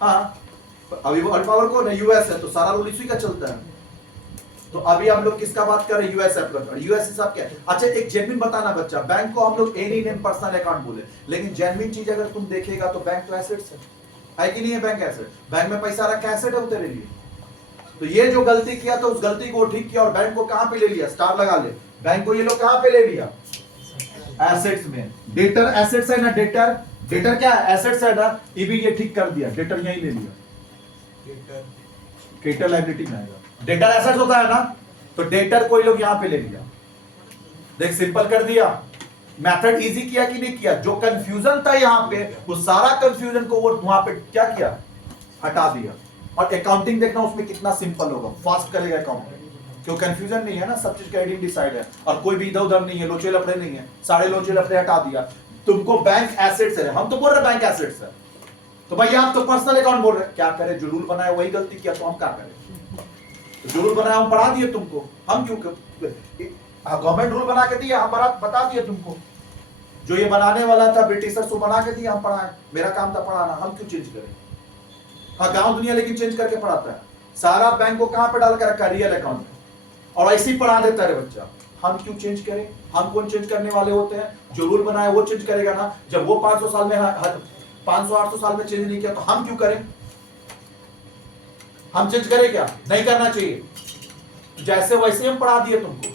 हाँ, अभी वर्ल्ड पावर कौन है? यूएस है, तो सारा रूल इसी का चलता है। तो अभी हम लोग किसका बात कर रहे हैं? US approach. और यूएस हिसाब क्या है? अच्छा, एक जेन्युइन बताना बच्चा, बैंक को हम लोग एनी नेम पर्सनल अकाउंट बोले, लेकिन जेन्युइन चीज अगर तुम देखेगा तो बैंक तो एसेट्स है कि नहीं है? बैंक एसेट, बैंक में पैसा रखा एसेट है तेरे लिए। तो ये जो गलती किया तो उस गलती को ठीक किया और बैंक को कहां पे ले लिया? स्टार लगा ले। बैंक को ये लोग कहां पे ले लिया? एसेट्स में। डेटर एसेट्स है ना? डेटर, डेटर क्या है? एसेट्स है ना? ये भी ये ठीक कर दिया, डेटर यहीं ले लिया, डेटर लायबिलिटी में आएगा। डेटर एसेट्स होता है ना, तो डेटर को ये लोग यहां पे ले लिया। देख, सिंपल कर दिया, मेथड इजी किया कि नहीं किया? जो कंफ्यूजन था यहां पे, वो सारा कंफ्यूजन को वो वहां पे क्या किया? हटा दिया। और अकाउंटिंग देखना उसमें कितना सिंपल होगा, फास्ट करेगा अकाउंटिंग, क्यों? कंफ्यूजन नहीं है ना, सब चीज का हेडिंग डिसाइड है और कोई भी इधर उधर नहीं है, लोचे लफड़े नहीं है, सारे लोचे लफड़े हटा दिया। तुमको बैंक एसेट्स है, हम तो बोल रहे बैंक एसेट्स है, तो भाई आप तो पर्सनल अकाउंट बोल रहे हैं। क्या करें? जो रूल बनाया वही गलती किया, तो हम क्या करें? तो जो रूल बनाया हम पढ़ा दिए तुमको, हम क्यों? गवर्नमेंट रूल बना के दिया, हम बता दिए तुमको। जो ये बनाने वाला था ब्रिटिशर्स, वो बना के दिया, हम पढ़ाए, मेरा काम था पढ़ाना, हम क्यों चेंज करें? हाँ, गांव दुनिया लेकिन चेंज करके पढ़ाता है। सारा बैंक को कहां पे डाल कर रखा है? रियल अकाउंट, और ऐसे ही पढ़ा देता है बच्चा। हम क्यों चेंज करें? हम कौन चेंज करने वाले होते हैं? जो रूल बनाया वो चेंज करेगा ना। जब वो 500 साल में 500-800 साल में चेंज नहीं किया, तो हम क्यों करें? हम चेंज करें क्या? नहीं करना चाहिए। जैसे वैसे हम पढ़ा दिए तुमको,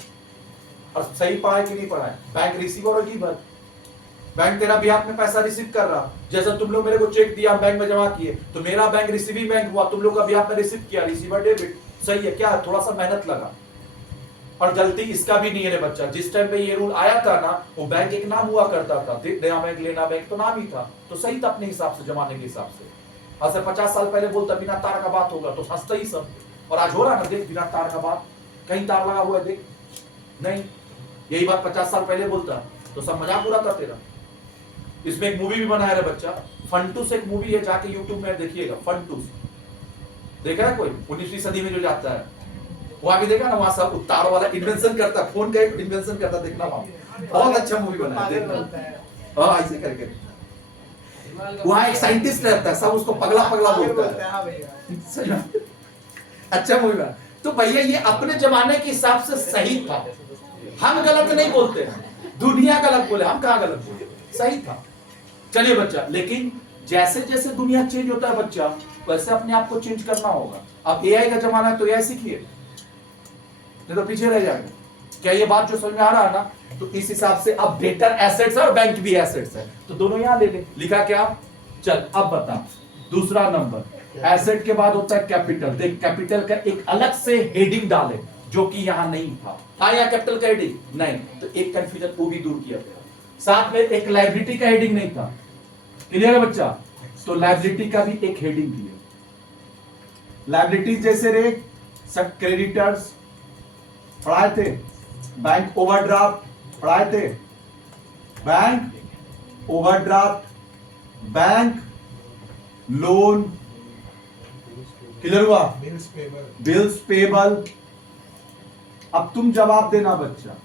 और सही पढ़ाए कि नहीं पढ़ाए? बैंक रिसीवर और गिवर, बैंक तेरा बिहाफ में पैसा रिसीव कर रहा। जैसा तुम लोग मेरे को चेक दिया, बैंक में जमा किए, तो मेरा बैंक रिसीविंग बैंक हुआ, तुम लोग का बिहाफ में रिसीव किया, रिसीवर डेबिट। सही है क्या? थोड़ा सा मेहनत लगा, और गलती इसका भी नहीं है रे बच्चा। जिस टाइम पे ये रूल आया था ना, वो बैंक एक नाम हुआ करता था, देना बैंक लेना बैंक, तो नाम ही था, तो सही था अपने हिसाब से, जमाने के हिसाब से। आज से 50 साल पहले बोलता बिना तार का बात होगा, तो हंसता ही सब। और आज हो रहा ना, देख बिना तार का बात, कहीं तार लगा हुआ है देख, नहीं। यही बात 50 साल पहले बोलता तो सब मजाक उड़ा था तेरा। इसमें एक मूवी भी बनाया है बच्चा, फंटूस एक मूवी है, जाके यूट्यूब में देखिएगा, फंटूस। देखा है कोई? 19वीं सदी में जो जाता है, वहां भी देखा ना, वहां सब तार वाला इन्वेंशन करता, फोन का एक इन्वेंशन करता, देखना वहां बहुत अच्छा मूवी बना है, देखना। हाँ, ऐसे करके वहां एक साइंटिस्ट रहता है, सब उसको पगला पगला बोलता है। अच्छा मूवी बना। तो भैया ये अपने जमाने के हिसाब से सही था, हम गलत नहीं बोलते, दुनिया गलत बोले, हम कहाँ गलत बोले, सही था। चलिए बच्चा, लेकिन जैसे जैसे दुनिया चेंज होता है बच्चा, वैसे अपने आप को चेंज करना होगा। अब एआई का जमाना है, तो एआई सीखिए, नहीं तो पीछे रह जाएंगे। क्या ये बात जो समझ में आ रहा है ना? तो इस हिसाब से अब डेटर एसेट्स है और बैंक भी एसेट्स है, तो दोनों यहां ले ले। लिखा क्या? चल अब बता, दूसरा नंबर, एसेट के बाद होता है कैपिटल। देख, कैपिटल का एक अलग से हेडिंग डाले, जो कि यहां नहीं था या कैपिटल का हेडिंग नहीं, तो एक कंफ्यूजन वो भी दूर किया गया। साथ में एक लायबिलिटी का हेडिंग नहीं था, क्लियर है बच्चा? तो लायबिलिटी का भी एक हेडिंग दिया। लायबिलिटी जैसे रे सब क्रेडिटर्स पढ़ाए थे, बैंक ओवरड्राफ्ट पढ़ाए थे, bank overdraft, bank loan, clear हुआ? Bills payable. अब तुम जवाब देना बच्चा,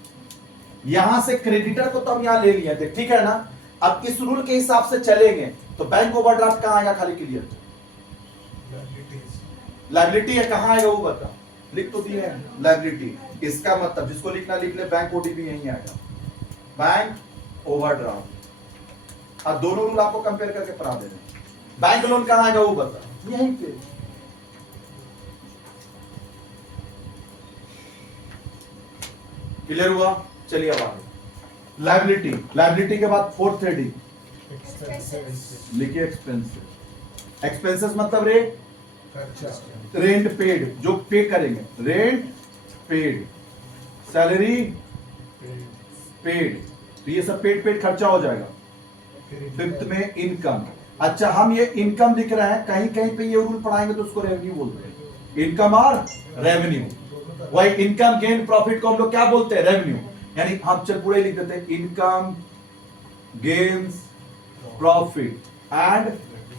यहां से क्रेडिटर को तो हम यहां ले लिए थे, ठीक है ना? अब इस रूल के हिसाब से चलेंगे तो बैंक ओवरड्राफ्ट कहां आएगा? खाली क्लियर, लायबिलिटी है, कहां आएगा वो बता। लिख तो दिए हैं लायबिलिटी। इसका मतलब जिसको लिखना लिख ले, बैंक ओटीपी यही आएगा, बैंक ओवरड्राफ्ट। अब दोनों रूल आपको कंपेयर करके पढ़ा दे रहे हैं। बैंक लोन कहां आएगा वो बता, यहीं पे। क्लियर हुआ? चलिए अब आगे लायबिलिटी। लायबिलिटी के बाद फोर्थ हेडिंग लिखिए एक्सपेंसेस। एक्सपेंसेस मतलब रे खर्चा रेंट पेड, जो पे करेंगे, रेंट पेड, सैलरी पेड, तो ये सब पेड खर्चा हो जाएगा। फिफ्थ में इनकम। अच्छा, हम ये इनकम लिख रहे हैं, कहीं कहीं पे ये रूल पढ़ाएंगे तो उसको रेवेन्यू बोलते हैं, इनकम और रेवेन्यू। वही इनकम गेन प्रॉफिट को हम लोग क्या बोलते हैं, रेवेन्यू। यानी हम चल पूरे लिख देते हैं, income gains profit and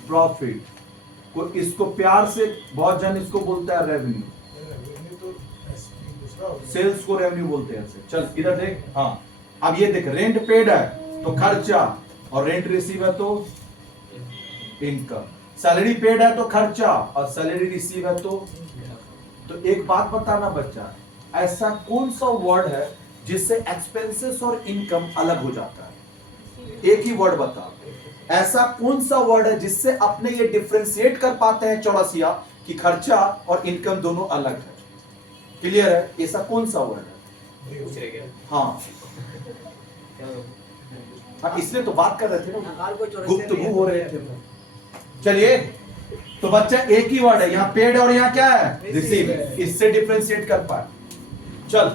profit को, इसको प्यार से बहुत जन इसको बोलता है रेवेन्यू। सेल्स को रेवेन्यू बोलते हैं ऐसे। चल इधर देख, हाँ अब ये देख, रेंट पेड है तो खर्चा, और रेंट रिसीव है तो इनकम। सैलरी पेड है तो खर्चा, और सैलरी रिसीव है तो एक बात बताना बच्चा, ऐसा कौन सा वर्ड है जिससे एक्सपेंसेस और इनकम अलग हो जाता है? एक ही वर्ड बता, ऐसा कौन सा वर्ड है जिससे अपने ये डिफरेंशिएट कर पाते हैं चौरसिया कि खर्चा और इनकम दोनों अलग है? क्लियर है? ऐसा कौन सा वर्ड है? हाँ हाँ, इसलिए तो बात कर रहे थे ना, गुफ्तगू हो रहे थे। चलिए, तो बच्चा एक ही वर्ड है, यहाँ पेड और यहाँ क्या है, रिसीव। इससे डिफरेंशिएट कर पाए। चल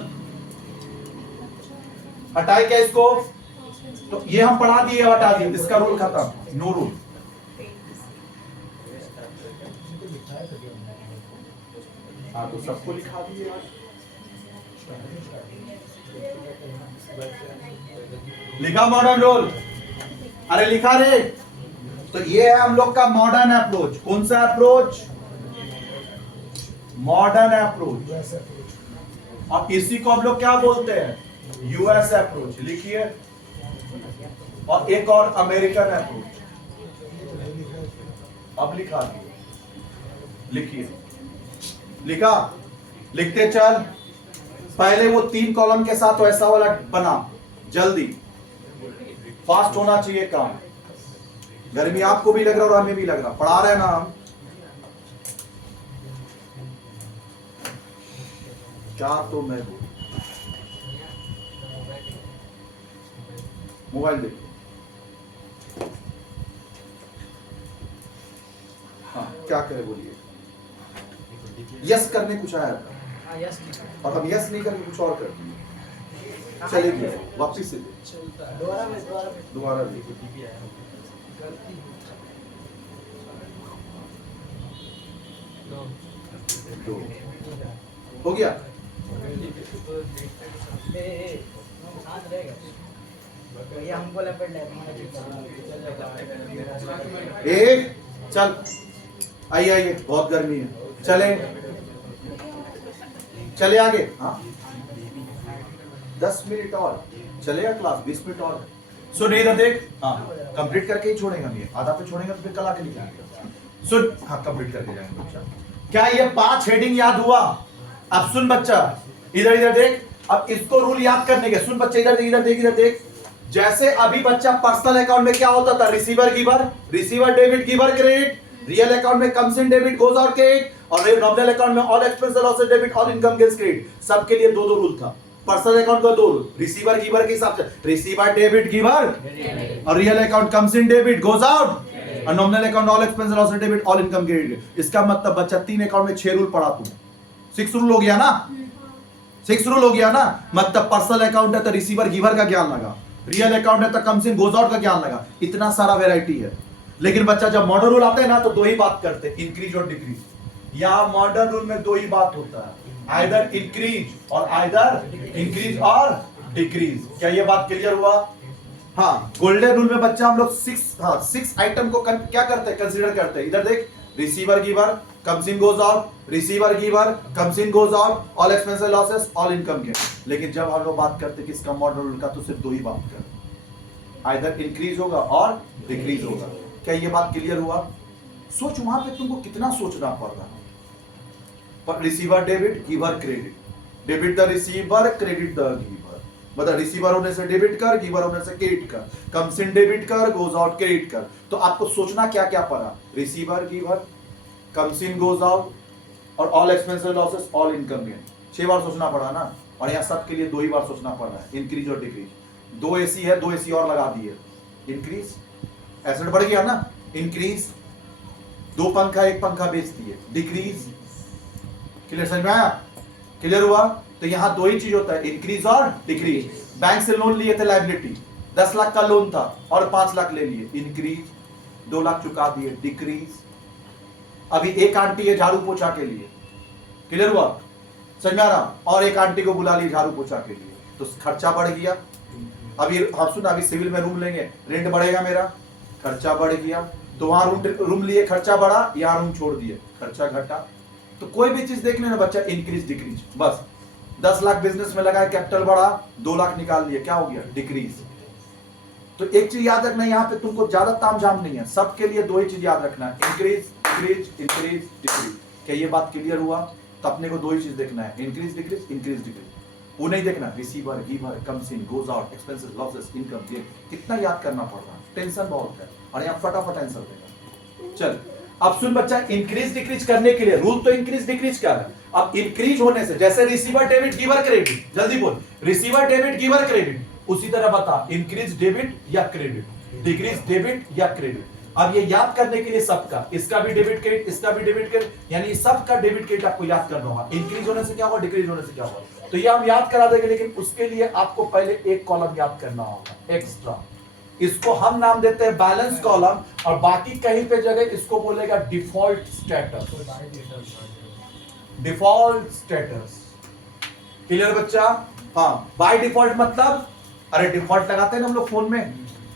हटाए क्या इसको, तो ये हम पढ़ा दिए, हटा दिए, इसका रूल खत्म, नो रूल। हाँ तो सबको लिखा दिए यार, लिखा मॉडर्न रूल, अरे लिखा रे। तो ये है हम लोग का मॉडर्न अप्रोच। कौन सा अप्रोच? Modern approach. और इसी को हम लोग क्या बोलते हैं, यूएस अप्रोच। लिखिए, और एक और अमेरिकन अप्रोच। अब लिखा दिए, लिखिए, लिखा, लिखते चल। पहले वो 3 कॉलम के साथ ऐसा वाला बना, जल्दी फास्ट होना चाहिए काम। गर्मी आपको भी लग रहा और हमें भी लग रहा, पढ़ा रहे ना हम। क्या तो मैं मोबाइल देखो, हाँ क्या करे बोलिए। यस करने कुछ आया था और हम यस नहीं करके कुछ और कर दिए। चलेगी वापिस से दोबारा दो हो गया। एक चल, आइए आइए, बहुत गर्मी है, चले चले आगे। हाँ 10 मिनट और चलेगा क्लास, 20 मिनट और। सुन इधर देख, हाँ कंप्लीट करके ही छोड़ेंगे हम, ये आधा पे छोड़ेंगे तो फिर कल आके लिखेंगे। सुन, हाँ कंप्लीट करके जाएंगे बच्चा। क्या ये 5 हेडिंग याद हुआ? अब सुन बच्चा, इधर इधर देख, अब इसको रूल याद करने के। सुन बच्चा, इधर देख इधर देख इधर देख। जैसे अभी बच्चा पर्सनल अकाउंट में क्या होता था, receiver giver, receiver debit giver credit, real account में comes in debit goes out credit, और नॉमिनल अकाउंट में all expense losses debit all income gains credit. सबके लिए 2-2 रूल था। पर्सनल अकाउंट का 2 रूल, रिसीवर गिवर के हिसाब से रिसीवर डेबिट गिवर, और real account comes in debit goes out, और nominal account all expense losses debit all income credit. इसका मतलब बच्चा 3 अकाउंट में 6 रूल पढ़ा तू, 6 रूल हो गया ना, 6 रूल हो गया ना। मतलब पर्सनल अकाउंट है तो रिसीवर गिवर का ज्ञान लगा, रियल अकाउंट है तो कम्स इन गोज आउट का ज्ञान लगा। इतना सारा वैरायटी है। लेकिन बच्चा जब मॉडर्न रूल आते हैं ना तो 2 ही बात करते हैं, इंक्रीज और डिक्रीज। यहां मॉडर्न रूल में 2 ही बात होता है, आइदर इंक्रीज और आइदर इंक्रीज और डिक्रीज। क्या ये बात क्लियर हुआ? हाँ, गोल्डन रूल में बच्चा हम लोग 6 आइटम को क्या करते हैं, कंसीडर करते हैं। इधर देख, receiver giver comes in goes out, receiver giver comes in goes out, all expense losses all income gain. लेकिन जब हम लोग बात करते हैं किसका, मॉडर्न रूल का, तो सिर्फ 2 ही बात करते हैं, आइदर इंक्रीज होगा और डिक्रीज होगा। क्या ये बात क्लियर हुआ? सोच, वहां पे तुमको कितना सोचना पड़ रहा है। Receiver debit, giver credit, debit the receiver, credit the giver, मतलब रिसीवर होने से डेबिट कर, गिवर होने से क्रेडिट कर, कम्स इन डेबिट कर, गोज आउट क्रेडिट कर। तो आपको सोचना क्या क्या पड़ा, receiver, giver, comes in, goes out, और all expenses losses, all income gain. 6 बार सोचना पड़ा ना, और यहाँ सब के लिए 2 ही बार सोचना पड़ रहा है, इंक्रीज और डिक्रीज। 2 एसी है, 2 एसी और लगा दिए, इंक्रीज, एसेट बढ़ गया ना, इंक्रीज, 2 पंखा 1 पंखा बेच दिए, डिक्रीज। क्लियर, समझ में आया, क्लियर हुआ। तो यहाँ 2 ही चीज होता है, इंक्रीज और डिक्रीज। बैंक से लोन लिए थे, लायबिलिटी 10 लाख का लोन था और 5 लाख ले लिए, इंक्रीज, 2 लाख चुका दिए, डिक्रीज। अभी एक आंटी है झाड़ू पोछा के लिए, क्लियर हुआ, समझ में आ रहा, और एक आंटी को बुला ली झाड़ू पोछा के लिए, तो खर्चा बढ़ गया। अभी हम सुना, अभी सिविल में रूम लेंगे, रेंट बढ़ेगा मेरा, खर्चा बढ़ गया। तो वहां रूम लिए, खर्चा बढ़ा, यहाँ रूम छोड़ दिए, खर्चा घटा। तो कोई भी चीज देख लेना बच्चा, इंक्रीज डिक्रीज, बस 10 लाख बिजनेस में लगाया, कैपिटल बढ़ा, 2 लाख निकाल लिए, क्या हो गया, डिक्रीज। तो एक चीज याद रखना, यहाँ पे तुमको ज्यादा तामझाम नहीं है, सबके लिए 2 ही चीज याद रखना, इंक्रीज डिक्रीज, इंक्रीज डिक्रीज। क्या ये बात क्लियर हुआ। तो अपने को 2 ही चीज देखना है, इंक्रीज डिक्रीज, इंक्रीज डिक्रीज। वो नहीं देखना receiver, giver, comes in, goes out, expenses, losses, income gain, कितना याद करना पड़ रहा है, टेंशन बहुत है, और यहाँ फटाफट आंसर देगा। चल अब सुन बच्चा, इंक्रीज डिक्रीज करने के लिए रूल तो इंक्रीज डिक्रीज क्या है। अब इंक्रीज होने से, जैसे रिसीवर डेबिट, गिवर क्रेडिट, जल्दी बोल, रिसीवर डेबिट, गिवर क्रेडिट, उसी तरह बता, इंक्रीज डेबिट या क्रेडिट, डिक्रीज डेबिट या क्रेडिट। अब ये याद करने के लिए सबका, इसका भी डेबिट क्रेडिट, इसका भी डेबिट क्रेडिट, यानी सबका डेबिट क्रेडिट आपको याद करना होगा, इंक्रीज होने से क्या हुआ, डिक्रीज होने से क्या हुआ। तो ये हम याद करा देंगे, लेकिन उसके लिए आपको पहले एक कॉलम याद करना होगा एक्स्ट्रा, इसको हम नाम देते हैं बैलेंस कॉलम, और बाकी कहीं पे जगह इसको बोलेगा default status, default status. Clear बच्चा। हाँ, बाय डिफॉल्ट मतलब, अरे डिफॉल्ट लगाते हैं ना हम लोग फोन में,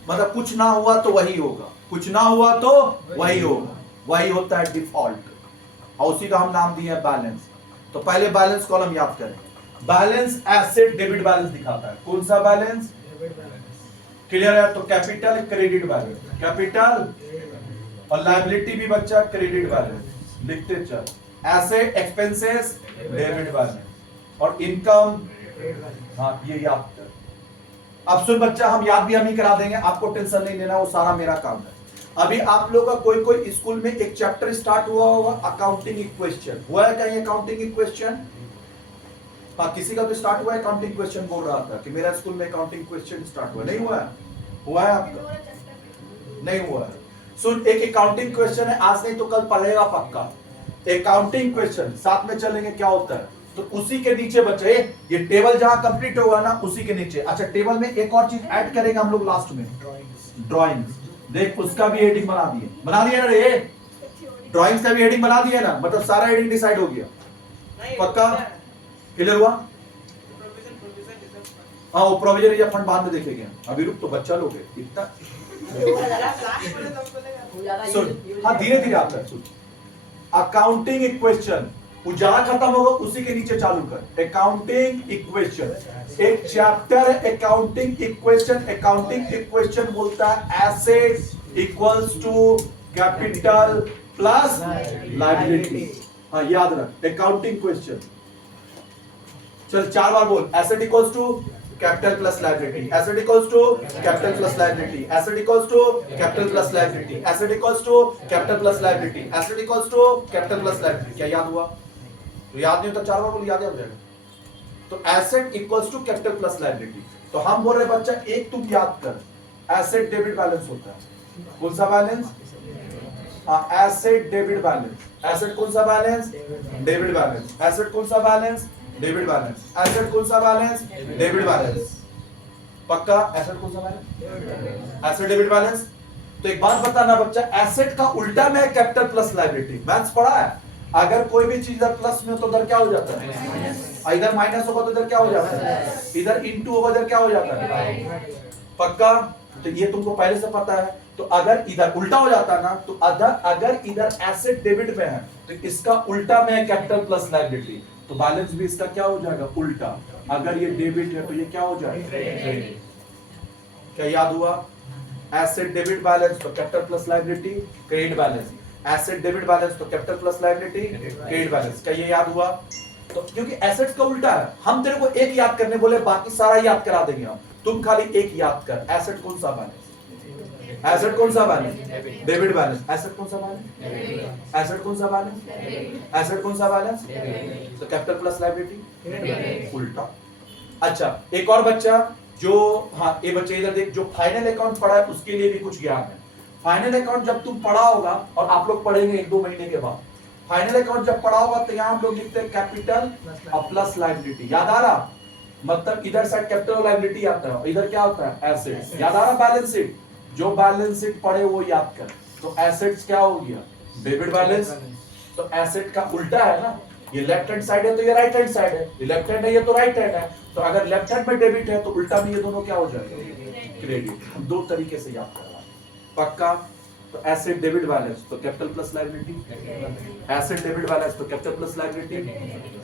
मतलब कुछ ना हुआ तो वही होगा, कुछ ना हुआ तो वही होगा, वही होता है डिफॉल्ट, और उसी का हम नाम दिए हैं बैलेंस। तो पहले बैलेंस कॉलम याद करें, बैलेंस एसेट डेबिट बैलेंस दिखाता है, कौन सा बैलेंस, क्लियर है। तो कैपिटल क्रेडिट बैलेंस, कैपिटल, और लायबिलिटी भी बच्चा क्रेडिट बैलेंस, लिखते चल, एसेट एक्सपेंसेस डेबिट बैलेंस, और इनकम, हाँ ये याद कर। अब सुन बच्चा, हम याद भी हम ही करा देंगे, आपको टेंशन नहीं लेना, वो सारा मेरा काम है। अभी आप लोगों का कोई स्कूल में एक चैप्टर स्टार्ट हुआ होगा, अकाउंटिंग इक्वेशन, हुआ है कहीं अकाउंटिंग इक्वेशन। हाँ, किसी का तो स्टार्ट हुआ है अकाउंटिंग क्वेश्चन, बोल रहा था कि मेरा स्कूल में अकाउंटिंग क्वेश्चन स्टार्ट हुआ, नहीं हुआ है, हुआ है आपका, नहीं हुआ है। सुन, एक अकाउंटिंग क्वेश्चन है, आज नहीं तो कल पढ़ेगा पक्का, अकाउंटिंग क्वेश्चन, साथ में चलेंगे क्या होता है। तो उसी के नीचे बच्चे, ये टेबल जहां कंप्लीट होगा ना, उसी के नीचे, अच्छा टेबल में एक और चीज ऐड करेंगे हम लोग लास्ट में, ड्राइंग्स, देख उसका भी हेडिंग बना दिए ना रे, ड्राइंग्स का भी हेडिंग बना दिया ना, मतलब सारा हेडिंग डिसाइड हो गया, पक्का, क्लियर हुआ। हाँ, वो प्रोविजन रिजर्व फंड बाद में देखेंगे, अभी रुक तो बच्चा लोग है इतना। सुन, हाँ धीरे धीरे आता है, सुन, अकाउंटिंग इक्वेशन, जहां खत्म होगा उसी के नीचे चालू कर, अकाउंटिंग इक्वेशन, एक चैप्टर है अकाउंटिंग इक्वेशन। अकाउंटिंग इक्वेशन बोलता है asset equals to capital plus liability. हाँ याद रख, अकाउंटिंग क्वेश्चन, चल 4 बार बोल, asset equals to capital plus liability, asset equals to capital plus liability, asset equals to capital plus liability, asset equals to capital plus liability, asset equals to capital plus liability. क्या याद हुआ? तो याद नहीं तो 4 बार बोल, याद हो जाएगा। तो asset equals to capital plus liability, तो हम बोल रहे बच्चा एक तुम याद कर, एसेट डेबिट बैलेंस होता है, कौन सा balance? Asset debit balance. Asset कौन सा बैलेंस? Debit balance. एसेट कौन सा बैलेंस? Debit balance. एसेट कौन सा बैलेंस? Debit balance. पक्का? एसेट कौन सा बैलेंस? Asset debit balance. तो एक बात बताना बच्चा, एसेट का उल्टा में कैपिटल प्लस लायबिलिटी, मैथ्स पढ़ा है? अगर कोई भी चीज इधर प्लस में हो तो इधर क्या हो जाता है? इधर माइनस होगा तो इधर क्या हो जाता है? इधर इनटू होगा इधर क्या हो जाता है? पक्का? तो ये तुमको पहले से पता है। तो अगर इधर उल्टा हो जाता ना, तो अगर इधर एसेट डेबिट में है तो इसका उल्टा में है कैपिटल प्लस लायबिलिटी, तो बैलेंस भी इसका क्या हो जाएगा? उल्टा। अगर ये डेबिट है तो ये क्या हो जाएगा? क्रेडिट। क्या याद हुआ? एसेट डेबिट बैलेंस तो capital plus liability, credit balance. Asset debit balance तो capital plus liability credit balance. क्या ये याद हुआ? तो क्योंकि एसेट्स का उल्टा है, हम तेरे को एक याद करने बोले, बाकी सारा याद करा देंगे हम, तुम खाली एक याद कर। एसेट कौन सा बैलेंस? एसेट कौन सा बैलेंस? Debit balance. एसेट कौन सा बैलेंस? एसेट कौन सा बैलेंस? एसेट कौन सा बैलेंस? तो कैपिटल प्लस लायबिलिटी उल्टा। अच्छा, एक और बच्चा जो, हाँ ये बच्चे इधर देख, जो फाइनल अकाउंट पढ़ा है उसके लिए भी कुछ ज्ञान है। फाइनल अकाउंट जब तुम पढ़ा होगा, और आप लोग पढ़ेंगे 1-2 महीने के बाद, फाइनल अकाउंट जब पढ़ा होगा तो यहाँ हम लोग लिखते हैं कैपिटल और प्लस लायबिलिटी। याद आ रहा? मतलब इधर साइड कैपिटल और लायबिलिटी आता है, इधर क्या होता है? एसेट्स। याद आ रहा? बैलेंस शीट, जो बैलेंस शीट पढ़े वो याद कर। तो एसेट्स क्या हो गया? Debit balance. तो एसेट का उल्टा है ना, ये लेफ्ट हैंड साइड है तो ये राइट हैंड साइड है, ये लेफ्ट हैंड है ये तो राइट हैंड है। तो अगर लेफ्ट हैंड में डेबिट है तो उल्टा में ये दोनों क्या हो जाएगा? क्रेडिट। हम दो तरीके से याद करवा पक्का। तो एसेट डेबिट बैलेंस तो capital plus liability, asset debit balance तो capital plus liability,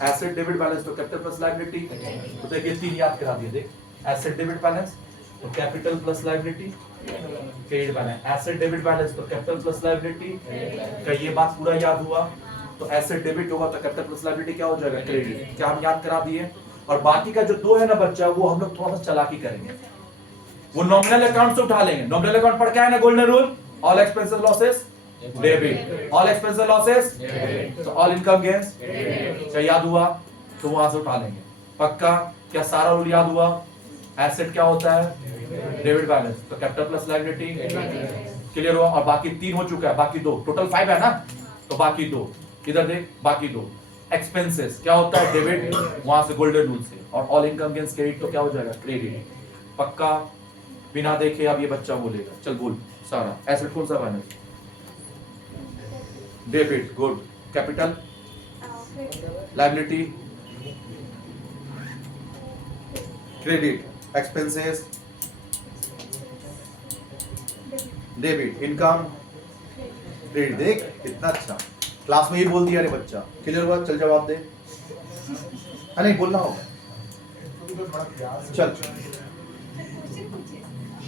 asset debit balance तो कैपिटल प्लस लायबिलिटी। तो देखिए 3 याद करा दिए। देख, एसेट डेबिट बैलेंस तो capital plus liability credit balance, asset debit balance तो कैपिटल प्लस लायबिलिटी। क्या ये बात पूरा याद हुआ? तो एसेट डेबिट होगा तो कैपिटल प्लस लायबिलिटी क्या हो जाएगा? क्रेडिट। क्या हम याद करा दिए? और बाकी का जो 2 है ना बच्चा, वो हम लोग थोड़ा सा चालाकी करेंगे, वो नॉमिनल अकाउंट से उठा लेंगे। नॉमिनल अकाउंट पढ़ के आए ना, golden rule, all expenses losses debit, all expenses losses तो ऑल इनकम गेन्स। क्या याद हुआ? तो वहां से उठा लेंगे पक्का। क्या सारा रूल याद हुआ? एसेट क्या होता है? डेबिट बैलेंस तो कैपिटल प्लस लायबिलिटी। क्लियर हुआ? और बाकी 3 हो चुका है, बाकी 2, टोटल 5 है ना, तो बाकी 2 इधर देख, बाकी 2। एक्सपेंसेस क्या होता है? डेबिट, वहां से गोल्डन रूल से। और ऑल इनकम गेन्स क्रेडिट तो क्या हो जाएगा? क्रेडिट पक्का। बिना देखे अब ये बच्चा बोलेगा, चल बोल सारा। एसेट कौन सा balance? Debit, good. Capital liability credit, expenses debit, income credit. देख कितना अच्छा, क्लास में ही बोल दिया रे बच्चा। क्लियर हुआ? चल जवाब दे। नहीं बोलना होगा, चल।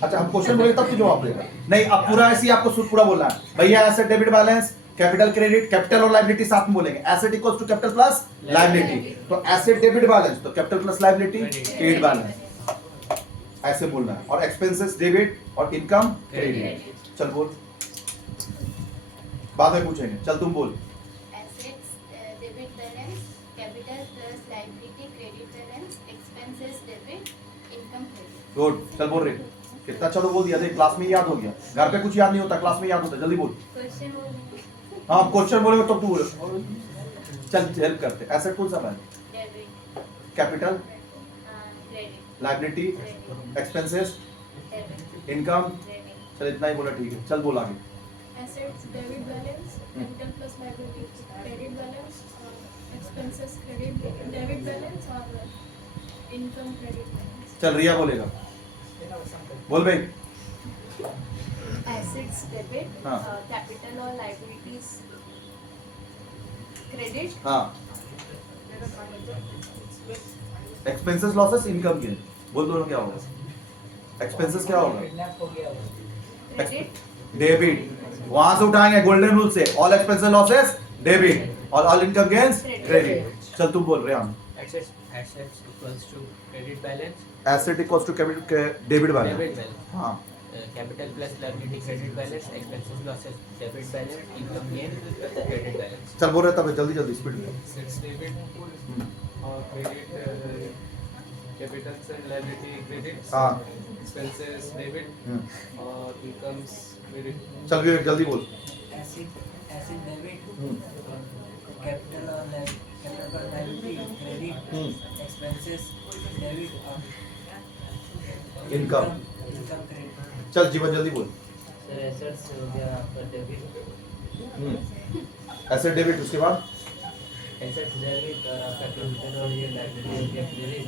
अच्छा, हम क्वेश्चन बोले तब तू जवाब देगा। नहीं, अब पूरा ऐसे ही आपको पूरा बोलना है भैया। Asset debit balance, capital credit, capital और लायबिलिटी साथ में बोलेंगे। Asset equals to capital plus liability, तो एसेट डेबिट बैलेंस तो capital plus liability credit balance, ऐसे बोलना है। और एक्सपेंसेस डेबिट और इनकम क्रेडिट। चल बोल, बाद में पूछेंगे। चल तुम बोल। Assets, debit balance, capital plus liability, credit balance, expenses debit, income credit. Good, चल बोल रे। कितना अच्छा तो बोल दिया। देख क्लास में याद हो गया, घर पे कुछ याद नहीं होता, क्लास में याद होता है। जल्दी बोल। Question हाँ, क्वेश्चन बोलेंगे तो तू बोल। चल हेल्प करते। एसेट कौन सा balance? debit, capital, credit, liability, expenses, debit, income. credit. चल इतना ही बोला, ठीक है। चल बोल आगे। Assets, debit balance, capital plus liability, credit balance, expenses credit, debit balance और income credit balance. चल रिया बोलेगा, बोल भाई। Assets debit, हाँ। capital और liabilities credit, हाँ, एक्सपेंसेस लॉसेस इनकम गेन। बोल दोनों क्या होगा? एक्सपेंसेस क्या होगा? credit, डेबिट, वहां से उठाएंगे गोल्डन रूल से। ऑल एक्सपेंसेस लॉसेस डेबिट और ऑल इनकम गेन्स क्रेडिट। चल तुम बोल रहे हैं। Assets equals to credit balance, asset equals to capital debit balance. debit balance, हाँ, capital plus liability credit balance, expenses losses debit balance, income gain credit balance. चल बोल रहे तब जल्दी जल्दी स्पीड में। Assets debit और credit capitals and liability credits, हाँ, expenses debit और incomes credit. चल विवेक जल्दी बोल। एसिड डेबिट, कैपिटल और कैपिटल और लायबिलिटी क्रेडिट, एक्सपेंसेस डेबिट और इनकम। Income credit. चल जीवन जल्दी बोल। सर एसेट्स हो गया आपका डेबिट, एसेट डेबिट, उसके बाद एसेट्स डेबिट और आपका कैपिटल और ये लायबिलिटी हो गया क्रेडिट,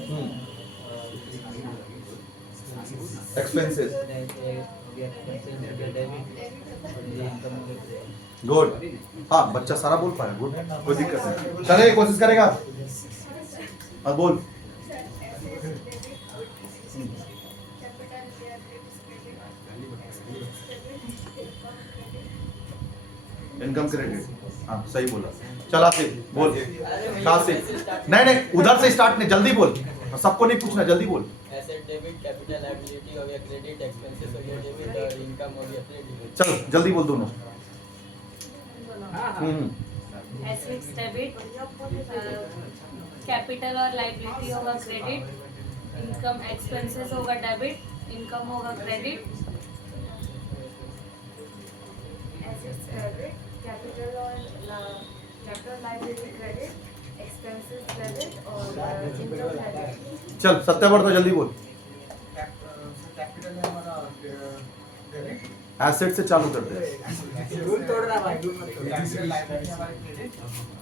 एक्सपेंसेस। हो गया एक्सपेंसेस हो गया डेबिट और ये इनकम हो गया क्रेडिट. गुड। हाँ, बच्चा सारा बोल पाया। गुड, कोई दिक्कत नहीं। चले कोशिश करेगा। हाँ बोल। इनकम क्रेडिट, हाँ सही बोला। चला से बोल, कहाँ से? नहीं उधर से स्टार्ट नहीं, जल्दी बोल, सबको नहीं पूछना, जल्दी बोल। एसेट डेबिट, कैपिटल लायबिलिटी हो गया क्रेडिट, एक्सपेंसेस हो गया डेबिट और इनकम हो गया क्रेडिट। चलो जल्दी बोल दोनों। एसेट्स डेबिट, कैपिटल और लायबिलिटी होगा क्रेडिट, इनकम एक्सपेंसेस होगा डेबिट, इनकम होगा क्रेडिट। एसेट्स डेबिट, कैपिटल और capital liability credit, expenses debit और इनकम क्रेडिट। चल सत्यवर्त जल्दी बोल। कैपिटल है हमारा डेबिट, एसेट से चालू करते हैं। रूल तोड़ रहा भाई। कैपिटल लायबिलिटी हमारे क्रेडिट,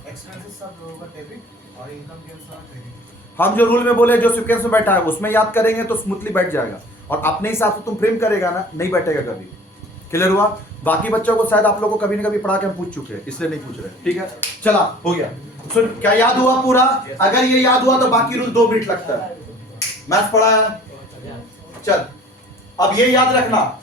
एक्सपेंसेस सब होगा डेबिट और इनकम गेन्स हमारा क्रेडिट। हम जो रूल में बोले, जो सीक्वेंस में बैठा है उसमें याद करेंगे तो स्मूथली बैठ जाएगा, और अपने हिसाब से तुम फ्रेम करेगा ना, नहीं बैठेगा कभी। क्लियर हुआ? बाकी बच्चों को शायद आप लोगों को कभी ना कभी पढ़ा के हम पूछ चुके हैं, इसलिए नहीं पूछ रहे। ठीक है, चला हो गया। सुन, क्या याद हुआ पूरा? अगर ये याद हुआ तो बाकी रूल 2 मिनट लगता है। मैथ्स पढ़ा है? चल अब ये याद रखना,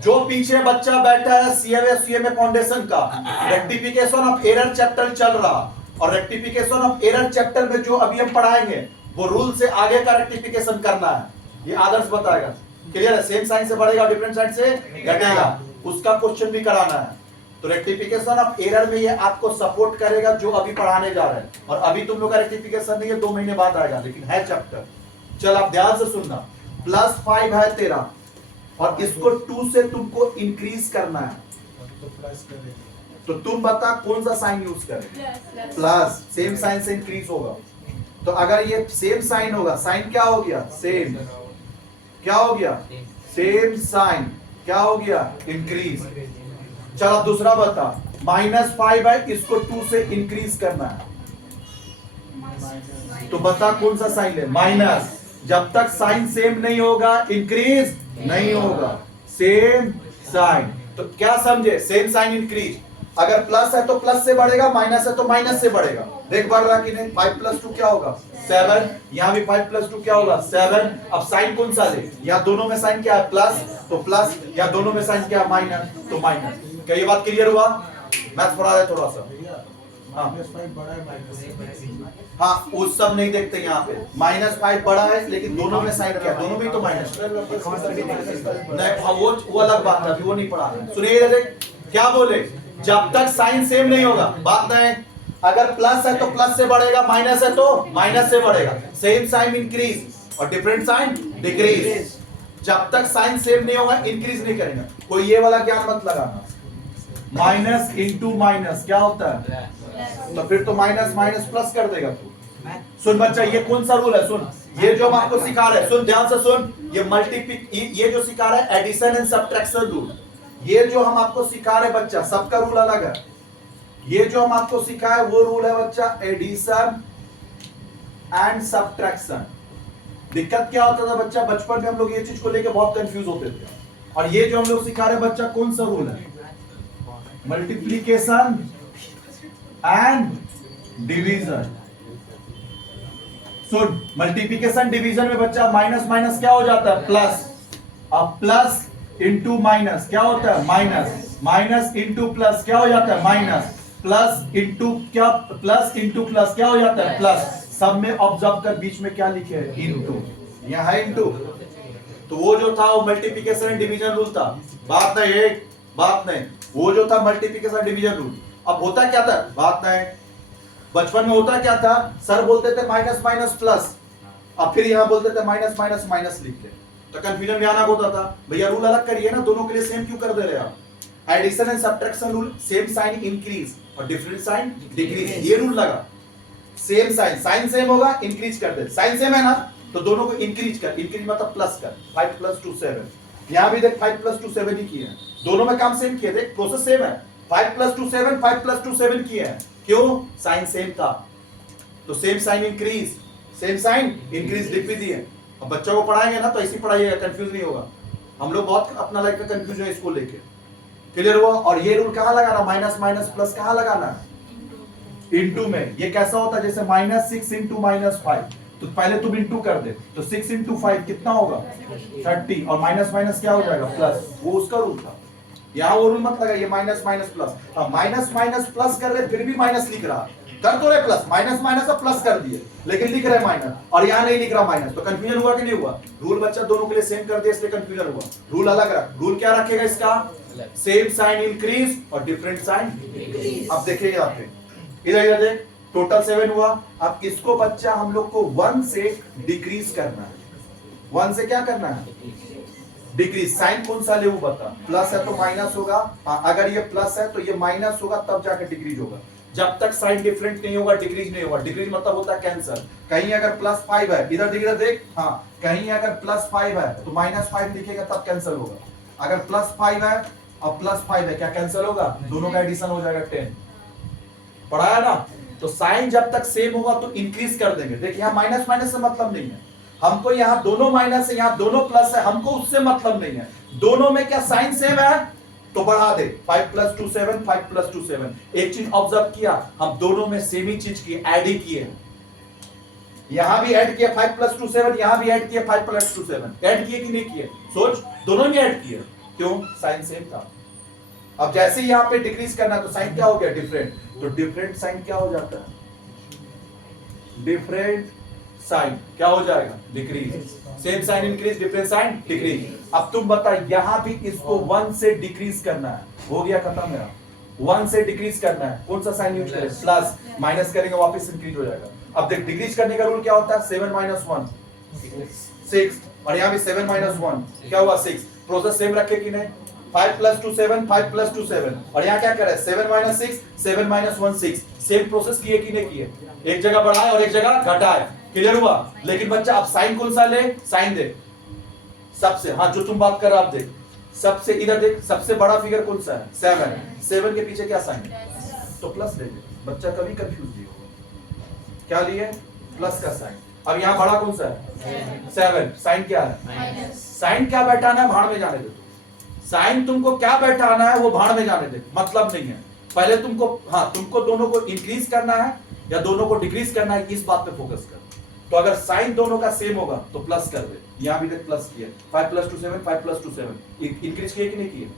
जो पीछे बच्चा बैठा है सीएमए फाउंडेशन का, रेक्टिफिकेशन ऑफ एरर चैप्टर चल रहा, और रेक्टिफिकेशन ऑफ एरर चैप्टर में जो अभी हम पढ़ाएंगे वो रूल से आगे का रेक्टिफिकेशन करना है, ये आदर्श बताएगा। क्लियर है? सेम साइन से बढ़ेगा, डिफरेंट साइन से घटेगा, उसका क्वेश्चन भी कराना है। तो रेक्टिफिकेशन ऑफ एरर में ये आपको सपोर्ट करेगा जो अभी पढ़ाने जा रहे हैं, और अभी तुम लोग का रेक्टिफिकेशन नहीं है, 2 महीने बाद आएगा, लेकिन है चैप्टर। चल आप ध्यान से सुनना, +5 है तेरा, और इसको 2 से तुमको इंक्रीज करना है, तो प्लस करेंगे, तो तुम बता कौन सा साइन यूज करें? प्लस, सेम साइन से इंक्रीज होगा। तो अगर ये सेम साइन होगा, साइन क्या हो गया? सेम, क्या हो गया? सेम साइन, क्या हो गया? इंक्रीज। चलो दूसरा बता, -5 है, इसको 2 से इंक्रीज करना है, तो बता कौन सा साइन है? माइनस। जब तक साइन सेम नहीं होगा इंक्रीज नहीं होगा, सेम साइन। तो क्या समझे? Same sign increase. अगर प्लस है तो प्लस से बढ़ेगा, माइनस है तो माइनस से बढ़ेगा। देख बढ़ रहा कि नहीं? 5 + 2 क्या होगा? 7। यहाँ भी 5 + 2 क्या होगा? 7। अब साइन कौन सा ले? यहाँ दोनों में साइन क्या है? प्लस, तो प्लस, या दोनों में साइन क्या है? माइनस, तो माइनस। क्या ये बात क्लियर हुआ? मैथ्स पढ़ा रहे थोड़ा सा। हाँ -5 बड़ा है, माइनस, हाँ, उस सब नहीं देखते यहाँ पे। -5 बड़ा है, लेकिन दोनों में साइन क्या? दोनों में तो माइनस। नहीं, वो अलग बात है, वो नहीं पढ़ा रहे। सुनिए क्या बोले, जब तक साइन सेम नहीं होगा, बात नहीं। अगर प्लस है तो प्लस से बढ़ेगा, माइनस है तो माइनस से बढ़ेगा। सेम साइन इंक्रीज और डिफरेंट साइन डिक्रीज। जब तक साइन सेम नहीं होगा इंक्रीज नहीं करेंगे। कोई ये वाला ज्ञान मत लगाना, माइनस इंटू माइनस क्या होता है? तो फिर तो माइनस माइनस प्लस कर देगा तू। सुन बच्चा, ये कौन सा रूल है? सुन, ये जो हम आपको सिखा रहे हैं, सुन ध्यान से सुन, ये मल्टीप्लिक, ये जो सिखा रहे हैं एडिशन एंड सब्ट्रैक्शन रूल, ये जो हम आपको सिखा रहे हैं बच्चा, सबका रूल अलग है। ये जो हम आपको सिखा है वो रूल है बच्चा एडिशन एंड सब्ट्रैक्शन। दिक्कत क्या होता था बच्चा, बचपन में हम लोग ये चीज को लेके बहुत कंफ्यूज होते थे, और ये जो हम लोग सिखा रहे हैं बच्चा कौन सा रूल है? Multiplication and division. Soon, multiplication division में बच्चा माइनस माइनस क्या हो जाता है? प्लस। अब प्लस इंटू माइनस क्या होता है? माइनस। माइनस इंटू प्लस क्या हो जाता है? माइनस। प्लस इंटू क्या? प्लस इंटू प्लस क्या हो जाता है? प्लस। सब में ऑब्जर्व कर, बीच में क्या लिखे है? इंटू। यहाँ है इंटू। तो वो जो था वो मल्टीप्लिकेशन एंड डिवीजन रूल था। बात नहीं, एक बात नहीं, वो जो था मल्टीप्लिकेशन डिवीजन रूल। अब होता क्या था? बात नहीं, बचपन में होता क्या था, सर बोलते थे माइनस माइनस प्लस, अब फिर यहाँ बोलते थे माइनस माइनस माइनस लिख के, तो कंफ्यूजन भी आना होता था। भैया रूल अलग करिए ना, दोनों के लिए सेम क्यों कर दे रहे आप? Addition and subtraction rule, same sign increase और डिफरेंट साइन डिक्रीज, ये रूल लगा। सेम साइन, साइन सेम होगा इंक्रीज कर दे, साइन सेम है ना तो दोनों को इंक्रीज कर, इंक्रीज मतलब प्लस कर। 5 + 2 7, यहाँ भी देख 5 + 2 7 ही किए हैं, दोनों में काम सेम किए थे, प्रोसेस सेम है। 5 + 2 7, 5 + 2 7 किए हैं, क्यों? साइन सेम था, तो same sign increase, same sign increase लिख भी दिए। अब बच्चों को पढ़ाएंगे ना तो ऐसी पढ़ाइएगा, कंफ्यूज नहीं होगा। हम लोग बहुत अपना लाइफ में कंफ्यूज है इसको लेके। क्लियर हुआ? और ये रूल कहाँ लगाना? माइनस माइनस प्लस कहाँ लगाना? इंटू में। ये कैसा होता है? जैसे -6 × -5, तो पहले तुम इंटू कर दे, तो 6 × 5 कितना होगा? 30, और माइनस माइनस क्या हो जाएगा? प्लस। वो उसका रूल था। यहाँ वो रूल मत लगाइए माइनस माइनस प्लस। अब माइनस माइनस प्लस कर रहे फिर भी माइनस लिख रहा, कर तो रहे प्लस, माइनस माइनस अब प्लस कर दिए लेकिन लिख रहे माइनस, और यहाँ नहीं लिख रहा माइनस, तो कंफ्यूजन हुआ कि नहीं हुआ? रूल बच्चा दोनों के लिए सेम कर दिया इसलिए कंफ्यूजन हुआ। रूल अलग रख, रूल क्या रखेगा इसका? सेम साइन इंक्रीज और डिफरेंट साइन डिक्रीज। अब देखिए यहाँ पे इधर इधर देख, टोटल 7 हुआ। अब इसको बच्चा हम लोग को 1 से डिक्रीज करना है। 1 से क्या करना है? डिक्रीज। साइन कौन सा ले वो बता, प्लस है तो माइनस होगा, अगर ये प्लस है तो ये माइनस होगा तब जाकर डिक्रीज होगा। जब तक साइन डिफरेंट नहीं होगा डिक्रीज नहीं होगा। डिक्रीज मतलब होता है कैंसर। कहीं अगर +5 है, इधर देख इधर देख, हाँ कहीं अगर +5 है तो -5 दिखेगा तब कैंसिल होगा। अगर +5 है और +5 है क्या कैंसिल होगा? दोनों का एडिशन हो जाएगा 10। पढ़ाया ना? तो साइन जब तक सेम होगा तो इंक्रीज कर देंगे। देखिए यहाँ माइनस माइनस से मतलब नहीं है हमको, यहाँ दोनों माइनस है यहाँ दोनों प्लस है, हमको उससे मतलब नहीं है। दोनों में क्या साइन सेम है तो बढ़ा दे, 5 + 2 7, 5 + 2 7। एक चीज ऑब्जर्व किया, हम दोनों में सेम ही चीज की ऐड ही किए, यहां भी ऐड किया 5 + 2 7, यहां भी ऐड किया 5 + 2 7। ऐड किए कि नहीं किए? सोच, दोनों में ऐड किए। क्यों? साइन सेम था। अब जैसे यहां पे डिक्रीज करना तो साइन क्या हो गया? डिफरेंट। तो डिफरेंट साइन क्या हो जाता है? डिफरेंट साइन क्या हो जाएगा? Decrease. Same sign increase, different sign decrease. अब तुम बता, यहां भी इसको 1 से डिक्रीज करना है, हो गया खत्म मेरा। 1 से डिक्रीज करना है, कौन सा साइन यूज करें? प्लस। माइनस करेंगे वापस इंक्रीज हो जाएगा। अब देख डिक्रीज करने का रूल क्या होता है? 7 - 1 6, और यहाँ भी 7 - 1 क्या हुआ? 6। प्रोसेस सेम रखे कि नहीं? 5 + 2 7, 5 + 2 7, और यहाँ क्या करे? 7 - 6, 7 - 1 6। सेम प्रोसेस किए कि नहीं किए? एक जगह बढ़ाए और एक जगह घटाए। क्लियर हुआ? लेकिन बच्चा अब साइन कौन सा ले? साइन दे सबसे, हाँ जो तुम बात कर रहा, आप देख सबसे, इधर देख सबसे बड़ा फिगर कौन सा है? 7। 7 के पीछे क्या साइन? तो प्लस ले ले। बच्चा कभी कंफ्यूज नहीं होगा, क्या लिए? प्लस का साइन। अब यहाँ बड़ा कौन सा है? 7। साइन क्या है? साइन क्या बैठाना है? भाड़ में जाने दे। साइन तुमको क्या बैठाना है वो भाड़ में जाने दे, मतलब नहीं है। पहले तुमको, हाँ तुमको दोनों को इंक्रीज करना है या दोनों को डिक्रीज करना है, इस बात पे फोकस कर। तो अगर साइन दोनों का सेम होगा तो प्लस कर दे। यहाँ भी देख प्लस किया, 5 + 2 7, 5 + 2 7। इंक्रीज किए कि नहीं किए?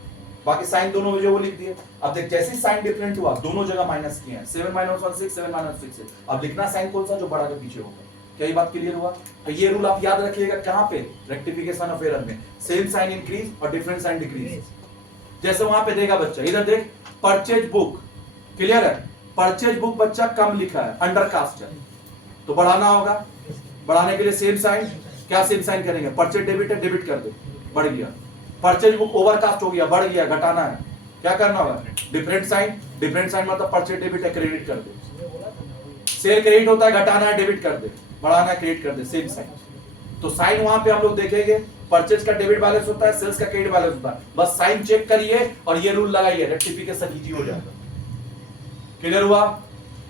बाकी साइन दोनों में जो वो लिख दिए। अब देख जैसे साइन डिफरेंट हुआ दोनों जगह माइनस किए हैं। 7 - 1 6, 7 - 6 है। अब लिखना साइन कौन सा? जो बड़ा के पीछे होगा। क्या ये बात क्लियर हुआ? तो ये रूल आप याद रखिएगा कहाँ पे? रेक्टिफिकेशन ऑफ एरर में। सेम साइन इंक्रीज और डिफरेंट साइन डिक्रीज। जैसे वहां पे देगा बच्चा, इधर देख परचेज बुक, क्लियर है? परचेज बुक बच्चा कम लिखा है, अंडर कास्ट है, तो बढ़ाना होगा। बढ़ाने के लिए सेम साइन, क्या सेम साइन करेंगे? परचेज डेबिट है, डेबिट कर दो, बढ़ गया। परचेज बुक ओवरकास्ट हो गया, बढ़ गया, घटाना है, क्या करना होगा? Different sign. डिफरेंट साइन मतलब परचेज डेबिट है, क्रेडिट कर दो। सेल क्रेडिट होता है, घटाना है, डेबिट कर दे, बढ़ाना है, क्रेडिट कर दे, सेम साइन। तो साइन वहां पे हम लोग देखेंगे, परचेज का डेबिट बैलेंस होता है, सेल्स का क्रेडिट बैलेंस होता है। बस साइन चेक करिए और ये रूल लगाइए, रेक्टिफिकेशन इजी हो जाएगा। क्लियर हुआ?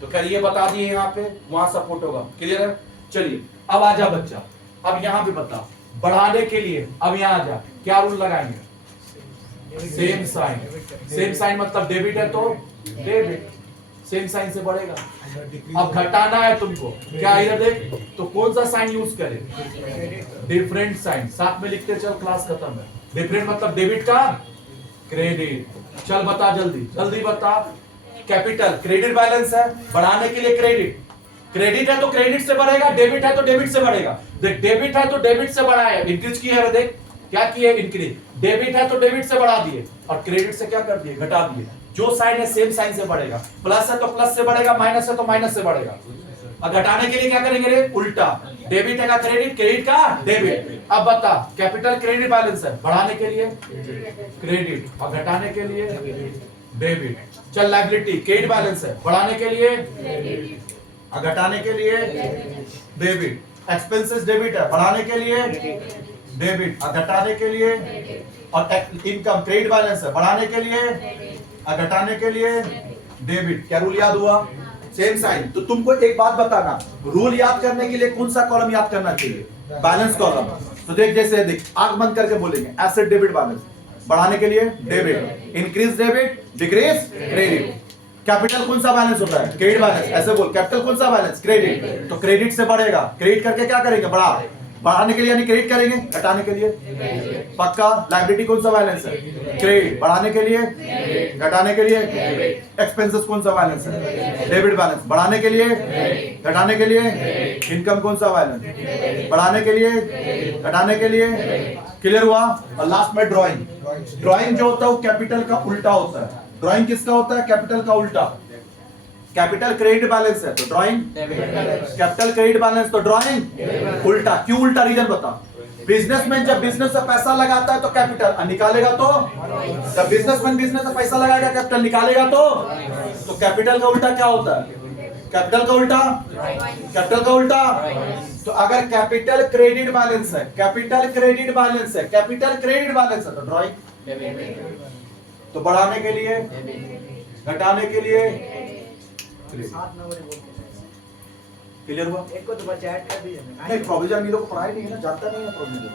तो करिए, बता दिए यहाँ पे, वहां सपोर्ट होगा। क्लियर है? चलिए अब आ जा बच्चा, अब यहाँ पे बता, बढ़ाने के लिए अब यहाँ आ जा, क्या रूल लगाएंगे? Same sign. सेम साइन मतलब डेबिट है तो डेबिट, सेम साइन से बढ़ेगा। अब घटाना है तुमको, क्या इधर देख, तो कौन सा साइन यूज करें? Different sign. साथ में लिखते चल, क्लास खत्म है। डिफरेंट मतलब डेबिट का क्रेडिट। चल बता, जल्दी जल्दी बता। कैपिटल क्रेडिट बैलेंस है, बढ़ाने के लिए क्रेडिट। क्रेडिट है तो क्रेडिट से बढ़ेगा, डेबिट है तो डेबिट से बढ़ेगा। देख डेबिट है तो डेबिट से बढ़ाया, इंक्रीज किया है, देख क्या किया? इंक्रीज। डेबिट है तो डेबिट से बढ़ा दिए और क्रेडिट से क्या कर दिए? घटा दिए। जो साइन है सेम साइन से बढ़ेगा, प्लस है तो प्लस से बढ़ेगा, माइनस है तो माइनस से बढ़ेगा। और घटाने के लिए क्या करेंगे रे? उल्टा। डेबिट है का क्रेडिट, क्रेडिट का डेबिट। अब बता, कैपिटल क्रेडिट बैलेंस है, बढ़ाने के लिए क्रेडिट और घटाने के लिए डेबिट। चल लायबिलिटी क्रेडिट बैलेंस है, बढ़ाने के लिए और घटाने के लिए डेबिट। एक्सपेंसेस डेबिट है, बढ़ाने के लिए डेबिट और घटाने के लिए। और इनकम क्रेडिट बैलेंस है, बढ़ाने के लिए और घटाने के लिए डेबिट। क्या रूल याद हुआ? Same sign. तो तुमको एक बात बताना, रूल याद करने के लिए कौन सा कॉलम याद करना चाहिए? Balance column. तो देख जैसे देख, आंख बंद करके बोलेंगे, एसेट डेबिट बैलेंस, बढ़ाने के लिए debit, increase debit, decrease credit. Capital कौन सा बैलेंस होता है? Credit balance. ऐसे बोल, कैपिटल कौन सा बैलेंस? क्रेडिट। तो क्रेडिट से बढ़ेगा, क्रेडिट करके क्या करेंगे? बढ़ा। बढ़ाने के लिए यानी क्रेडिट करेंगे, घटाने के लिए पक्का। लायबिलिटी कौन सा बैलेंस है? क्रेडिट। बढ़ाने के लिए, घटाने के लिए एक्सपेंसेस कौन सा बैलेंस है? Debit balance. बढ़ाने के लिए, घटाने के लिए इनकम कौन सा बैलेंस? बढ़ाने के लिए, घटाने के लिए। क्लियर हुआ? और लास्ट में ड्राइंग। ड्राइंग जो होता है वो कैपिटल का उल्टा होता है। ड्राइंग किसका होता है? कैपिटल का उल्टा। कैपिटल क्रेडिट बैलेंस है तो ड्राइंग, कैपिटल क्रेडिट बैलेंस तो ड्राइंग उल्टा। क्यों उल्टा? रीजन बता। बिजनेसमैन जब बिजनेस में पैसा लगाता है तो कैपिटल, निकालेगा तो, जब बिजनेसमैन बिजनेस में पैसा लगाएगा कैपिटल, निकालेगा तो कैपिटल का उल्टा क्या होता है? कैपिटल का उल्टा, कैपिटल का उल्टा। तो अगर कैपिटल क्रेडिट बैलेंस है, कैपिटल क्रेडिट बैलेंस है, कैपिटल क्रेडिट बैलेंस है तो ड्राइंग। तो बढ़ाने के लिए, घटाने के लिए क्लियर हुआ? एक को तो बचा ऐड कर दीजिए नहीं, प्रोविजन नहीं, लोग पढ़ाई नहीं है ना, जाता नहीं है प्रोविजन।